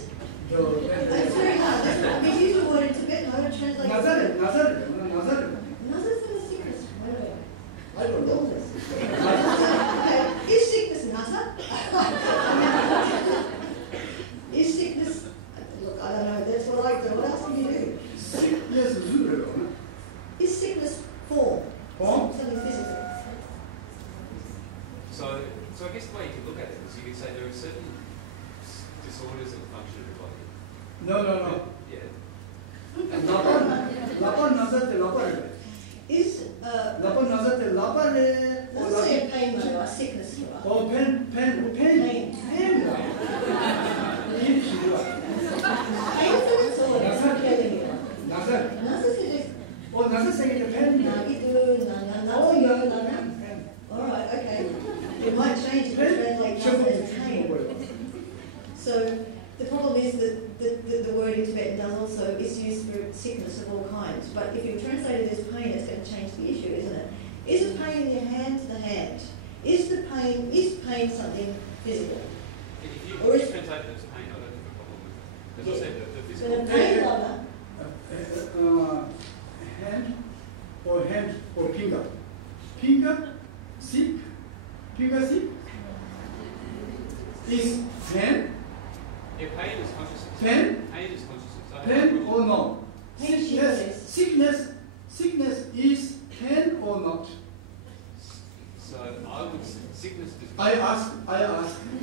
It's very hard. That's why we use the word in Tibetan. I don't translate. Nazareth. Nazareth is sickness. Wait. I don't know. Illness. Okay. Is sickness Nasa? Is sickness? Look, I don't know. That's what I do. What else can you do? Sickness is Is sickness form? Form? Something physical. So I guess the way you could look at it is you could say there are certain disorders of the function of the body. No. Yeah. Lapa Nazareth. Is Lapa Nazareth. let's say a pain or sickness here. Oh, pain. Pain. Painfulness or killing you. Nazareth. Nazareth. Oh, Nazareth saying the pain. Alright, okay. It might change if you translate Nazareth as pain. So the problem is that the word in Tibetan does also is used for sickness of all kinds. But if you translate Is pain something physical? If you Or is- translate it as pain, I don't have a problem with it. As I said, the So the physical pain lover, Hand or finger. Finger sick. Finger sick is pain. Yeah, pain is consciousness. Pain? Pain is consciousness. I have no Pain problem. or no? Pain Sickness is pain or not? So I would say sickness is. I ask.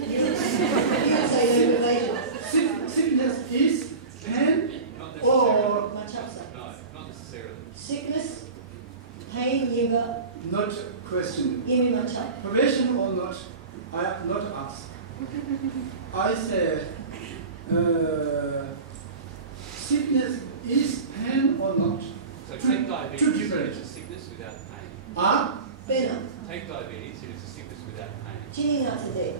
you would say no relation. Sickness is pain Not necessarily. or Much upset. No, not necessarily. Sickness, pain, yoga, not question. yimi macha. Probation or not? I not ask. I say sickness is pain or not? So Two- take diabetes, two different. it's a sickness without pain. Ah, Pena. Take diabetes, it is a sickness without pain. Chini nasa de.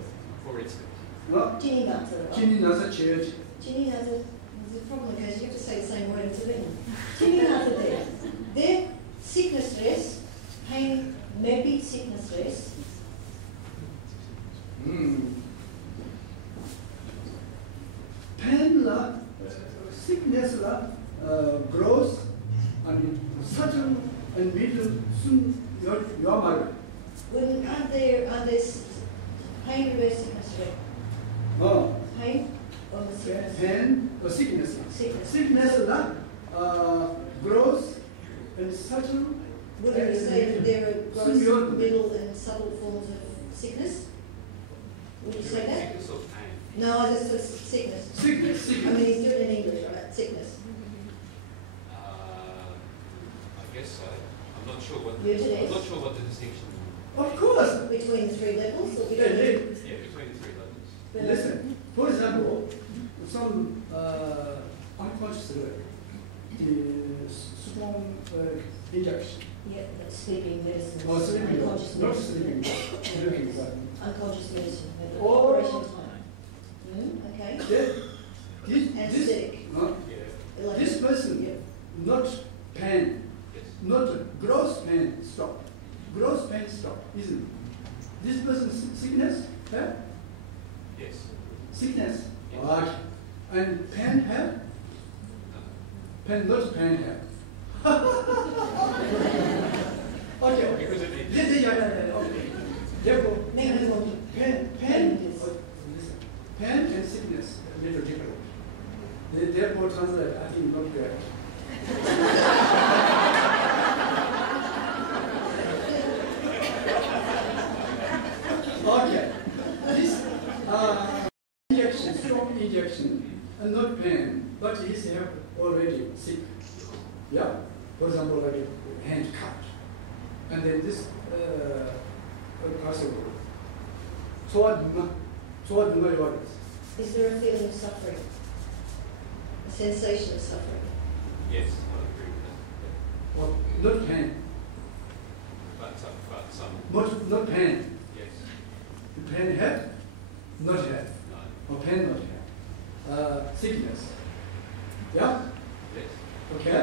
For instance. no. Chini nasa. Chini nasa church. Chini nasa. There's a problem because you have to say the same word in Tibetan. Chini nasa de. There, sickness stress, pain, maybe sickness stress. Pain la, sickness la, grows and subtle and middle soon your married. When aren't there pain or sickness stress? Oh, Pain or the sickness? pain or sickness. Sickness. Sickness la, grows and subtle. Would you say that there are gross, Symbiotic. middle and subtle forms of sickness? Would you say that? Sickness or pain? No, I just said sickness. Sickness, I mean, sickness. he's doing it in English, right? Sickness. I guess so. I'm not sure what. Yes, it I'm is. not sure what the distinction. Of course. Between the three levels? Or Yeah, between Yeah, between the three levels. listen, for example, some unconscious the strong injection. Yeah, that's sleeping medicine. Or sleeping, Unconscious not medicine. sleeping, but Unconscious medicine. Or- Operation time. Okay. this, Anesthetic. no, Yeah. Like- this person, Yeah. not pain, Yes. not gross pain, stop. Gross pain, stop, isn't it? This person's sickness, yeah? Yes. Sickness, Yes. right. And pain, have? No. Pain, not pain, have. Okay, Because it is. yeah, okay. Therefore, Maybe we want to pain, Listen. pain and sickness are little different. Therefore, translate, I think not correct. Okay, this injection, strong injection, and not pain, but he's already sick. Yeah, for example, like a hand cut, and then this person. So Is there a feeling of suffering? A sensation of suffering? Yes, I agree with that. Well, not pain, But some. not pain. Yes. The pain have, not have, No. or pain not have. Sickness. Yeah? Yes. Okay?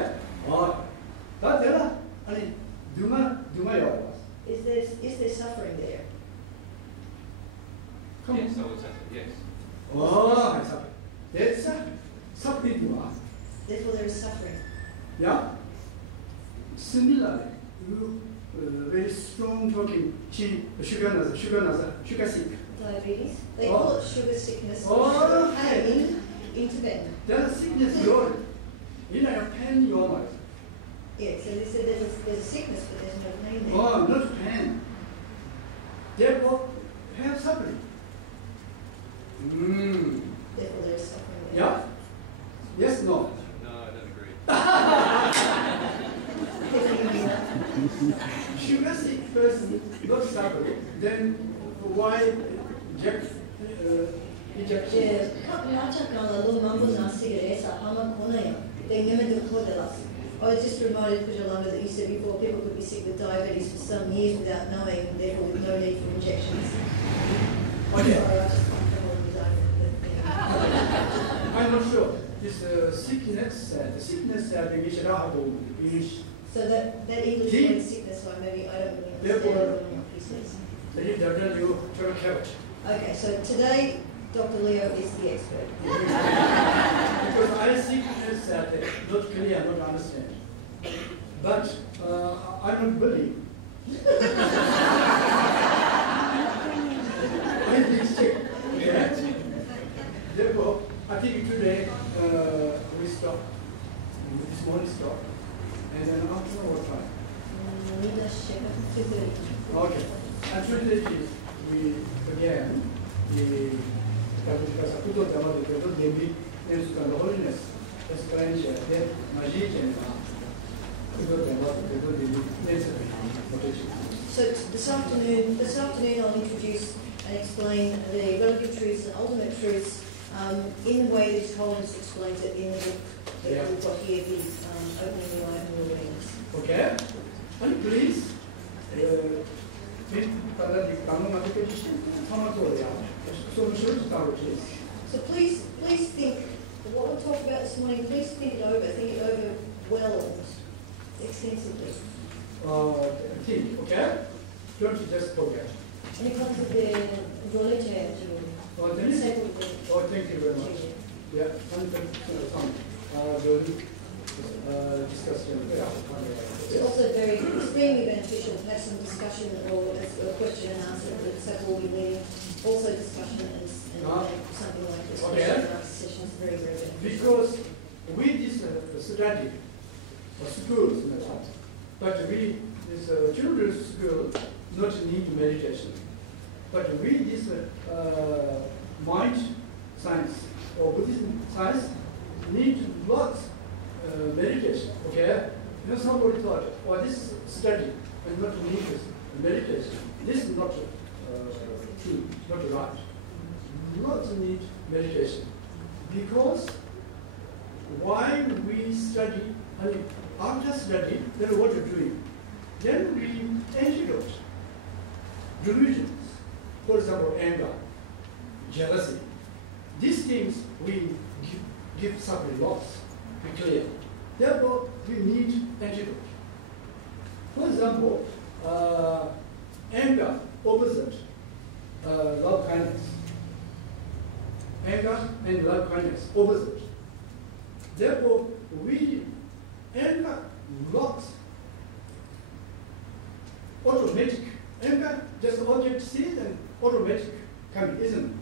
But there are, I mean, Duma Is there suffering there? Come Yes, I on. would say so. Yes. Oh, that's something Duma. Therefore there is suffering. Yeah? Similarly, you very strong talking, sugar sick. Diabetes. They Oh. call it sugar sickness. Oh. Pain in Tibetan. That sickness your, you know, pain your life. Yeah, so they said there's a sickness, but there's no pain there. Oh, not pain. Therefore, have suffering. Therefore there is suffering there. Yeah? Yes, no. No, I don't agree. Sugar sick person not suffering, then why injection? Yeah, I was just reminded, Lama, that you said before people could be sick with diabetes for some years without knowing, and therefore with no need for injections. Okay. Sorry, I just can't come on with diabetes. I'm not sure. This sickness, the sickness So that English He- word sickness, maybe I don't really Therefore- understand what he says. They need W to carrot. Okay, so today Dr. Leo is the expert. Because I think it's not clear, not understand. But I don't believe. I think check. Okay? Therefore, I think today we stop. This morning stop. And then after what time? Okay. And today we again the Kuzho Dhamma Devi names the holiness, explanation, then magician, Kuzho Dhamma Devi names So this afternoon I'll introduce and explain the relative truths and ultimate truths in the way that His Holiness explains it in the book that we've got here, the opening the eye and readings. Okay? And please, So please think, what we'll talk about this morning, please think it over well, extensively. Think, okay? Don't just forget. And it comes with the volunteer to thank you very much. Yeah, and discussion. It's also very extremely beneficial to have some discussion or a question and answer that will be leading. Also discussion and something like this. Okay. Question and answer sessions very, very beneficial. Because we this study schools, but we this children's school not need meditation. But we this mind science or Buddhism science need lots meditation. Okay? You know, somebody thought, oh, this study is not needed meditation. This is not true, not right. Not need meditation. Because while we study, and after study, then what we're doing? Then we antidote delusions. For example, anger, jealousy. These things we give suffering loss, be clear. Therefore, we need antidote. For example, anger, opposite, love kindness. Anger and love kindness, opposite. Therefore, we anger not automatic. Anger just object sees and automatic coming, isn't it?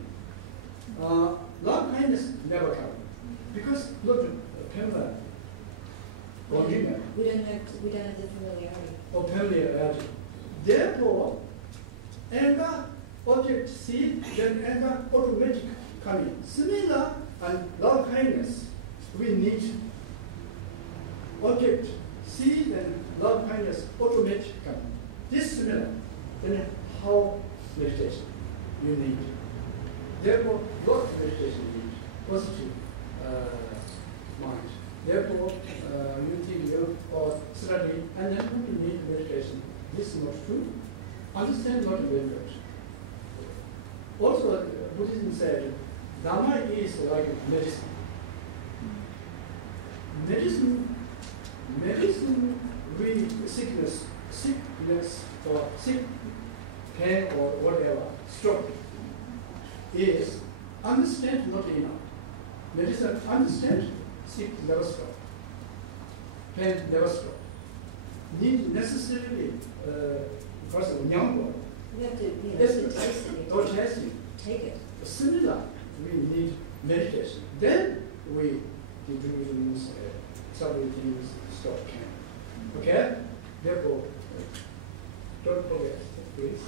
Love kindness never come because not Khangmar. We don't have the familiarity. Or familiarity. Therefore, anger object seed, then anger automatic coming. Similar and love kindness, we need object seed and love kindness automatic coming. This similar. Then how meditation you need? Therefore, what meditation you need? Positive mind. Therefore, you think you or study and then you need meditation. This is not true. Understand what meditation. Also, Buddhism said, Dharma is like medicine. Medicine, sickness or sick pain or whatever, stroke, is understand not enough. Medicine understand sick never stop, pain never stop. Need necessarily first of all, nyangwa. We have to, taste it. Or testing. Take it. Similar, we need meditation. Then we do several things stop can. Okay? Therefore, don't forget, please.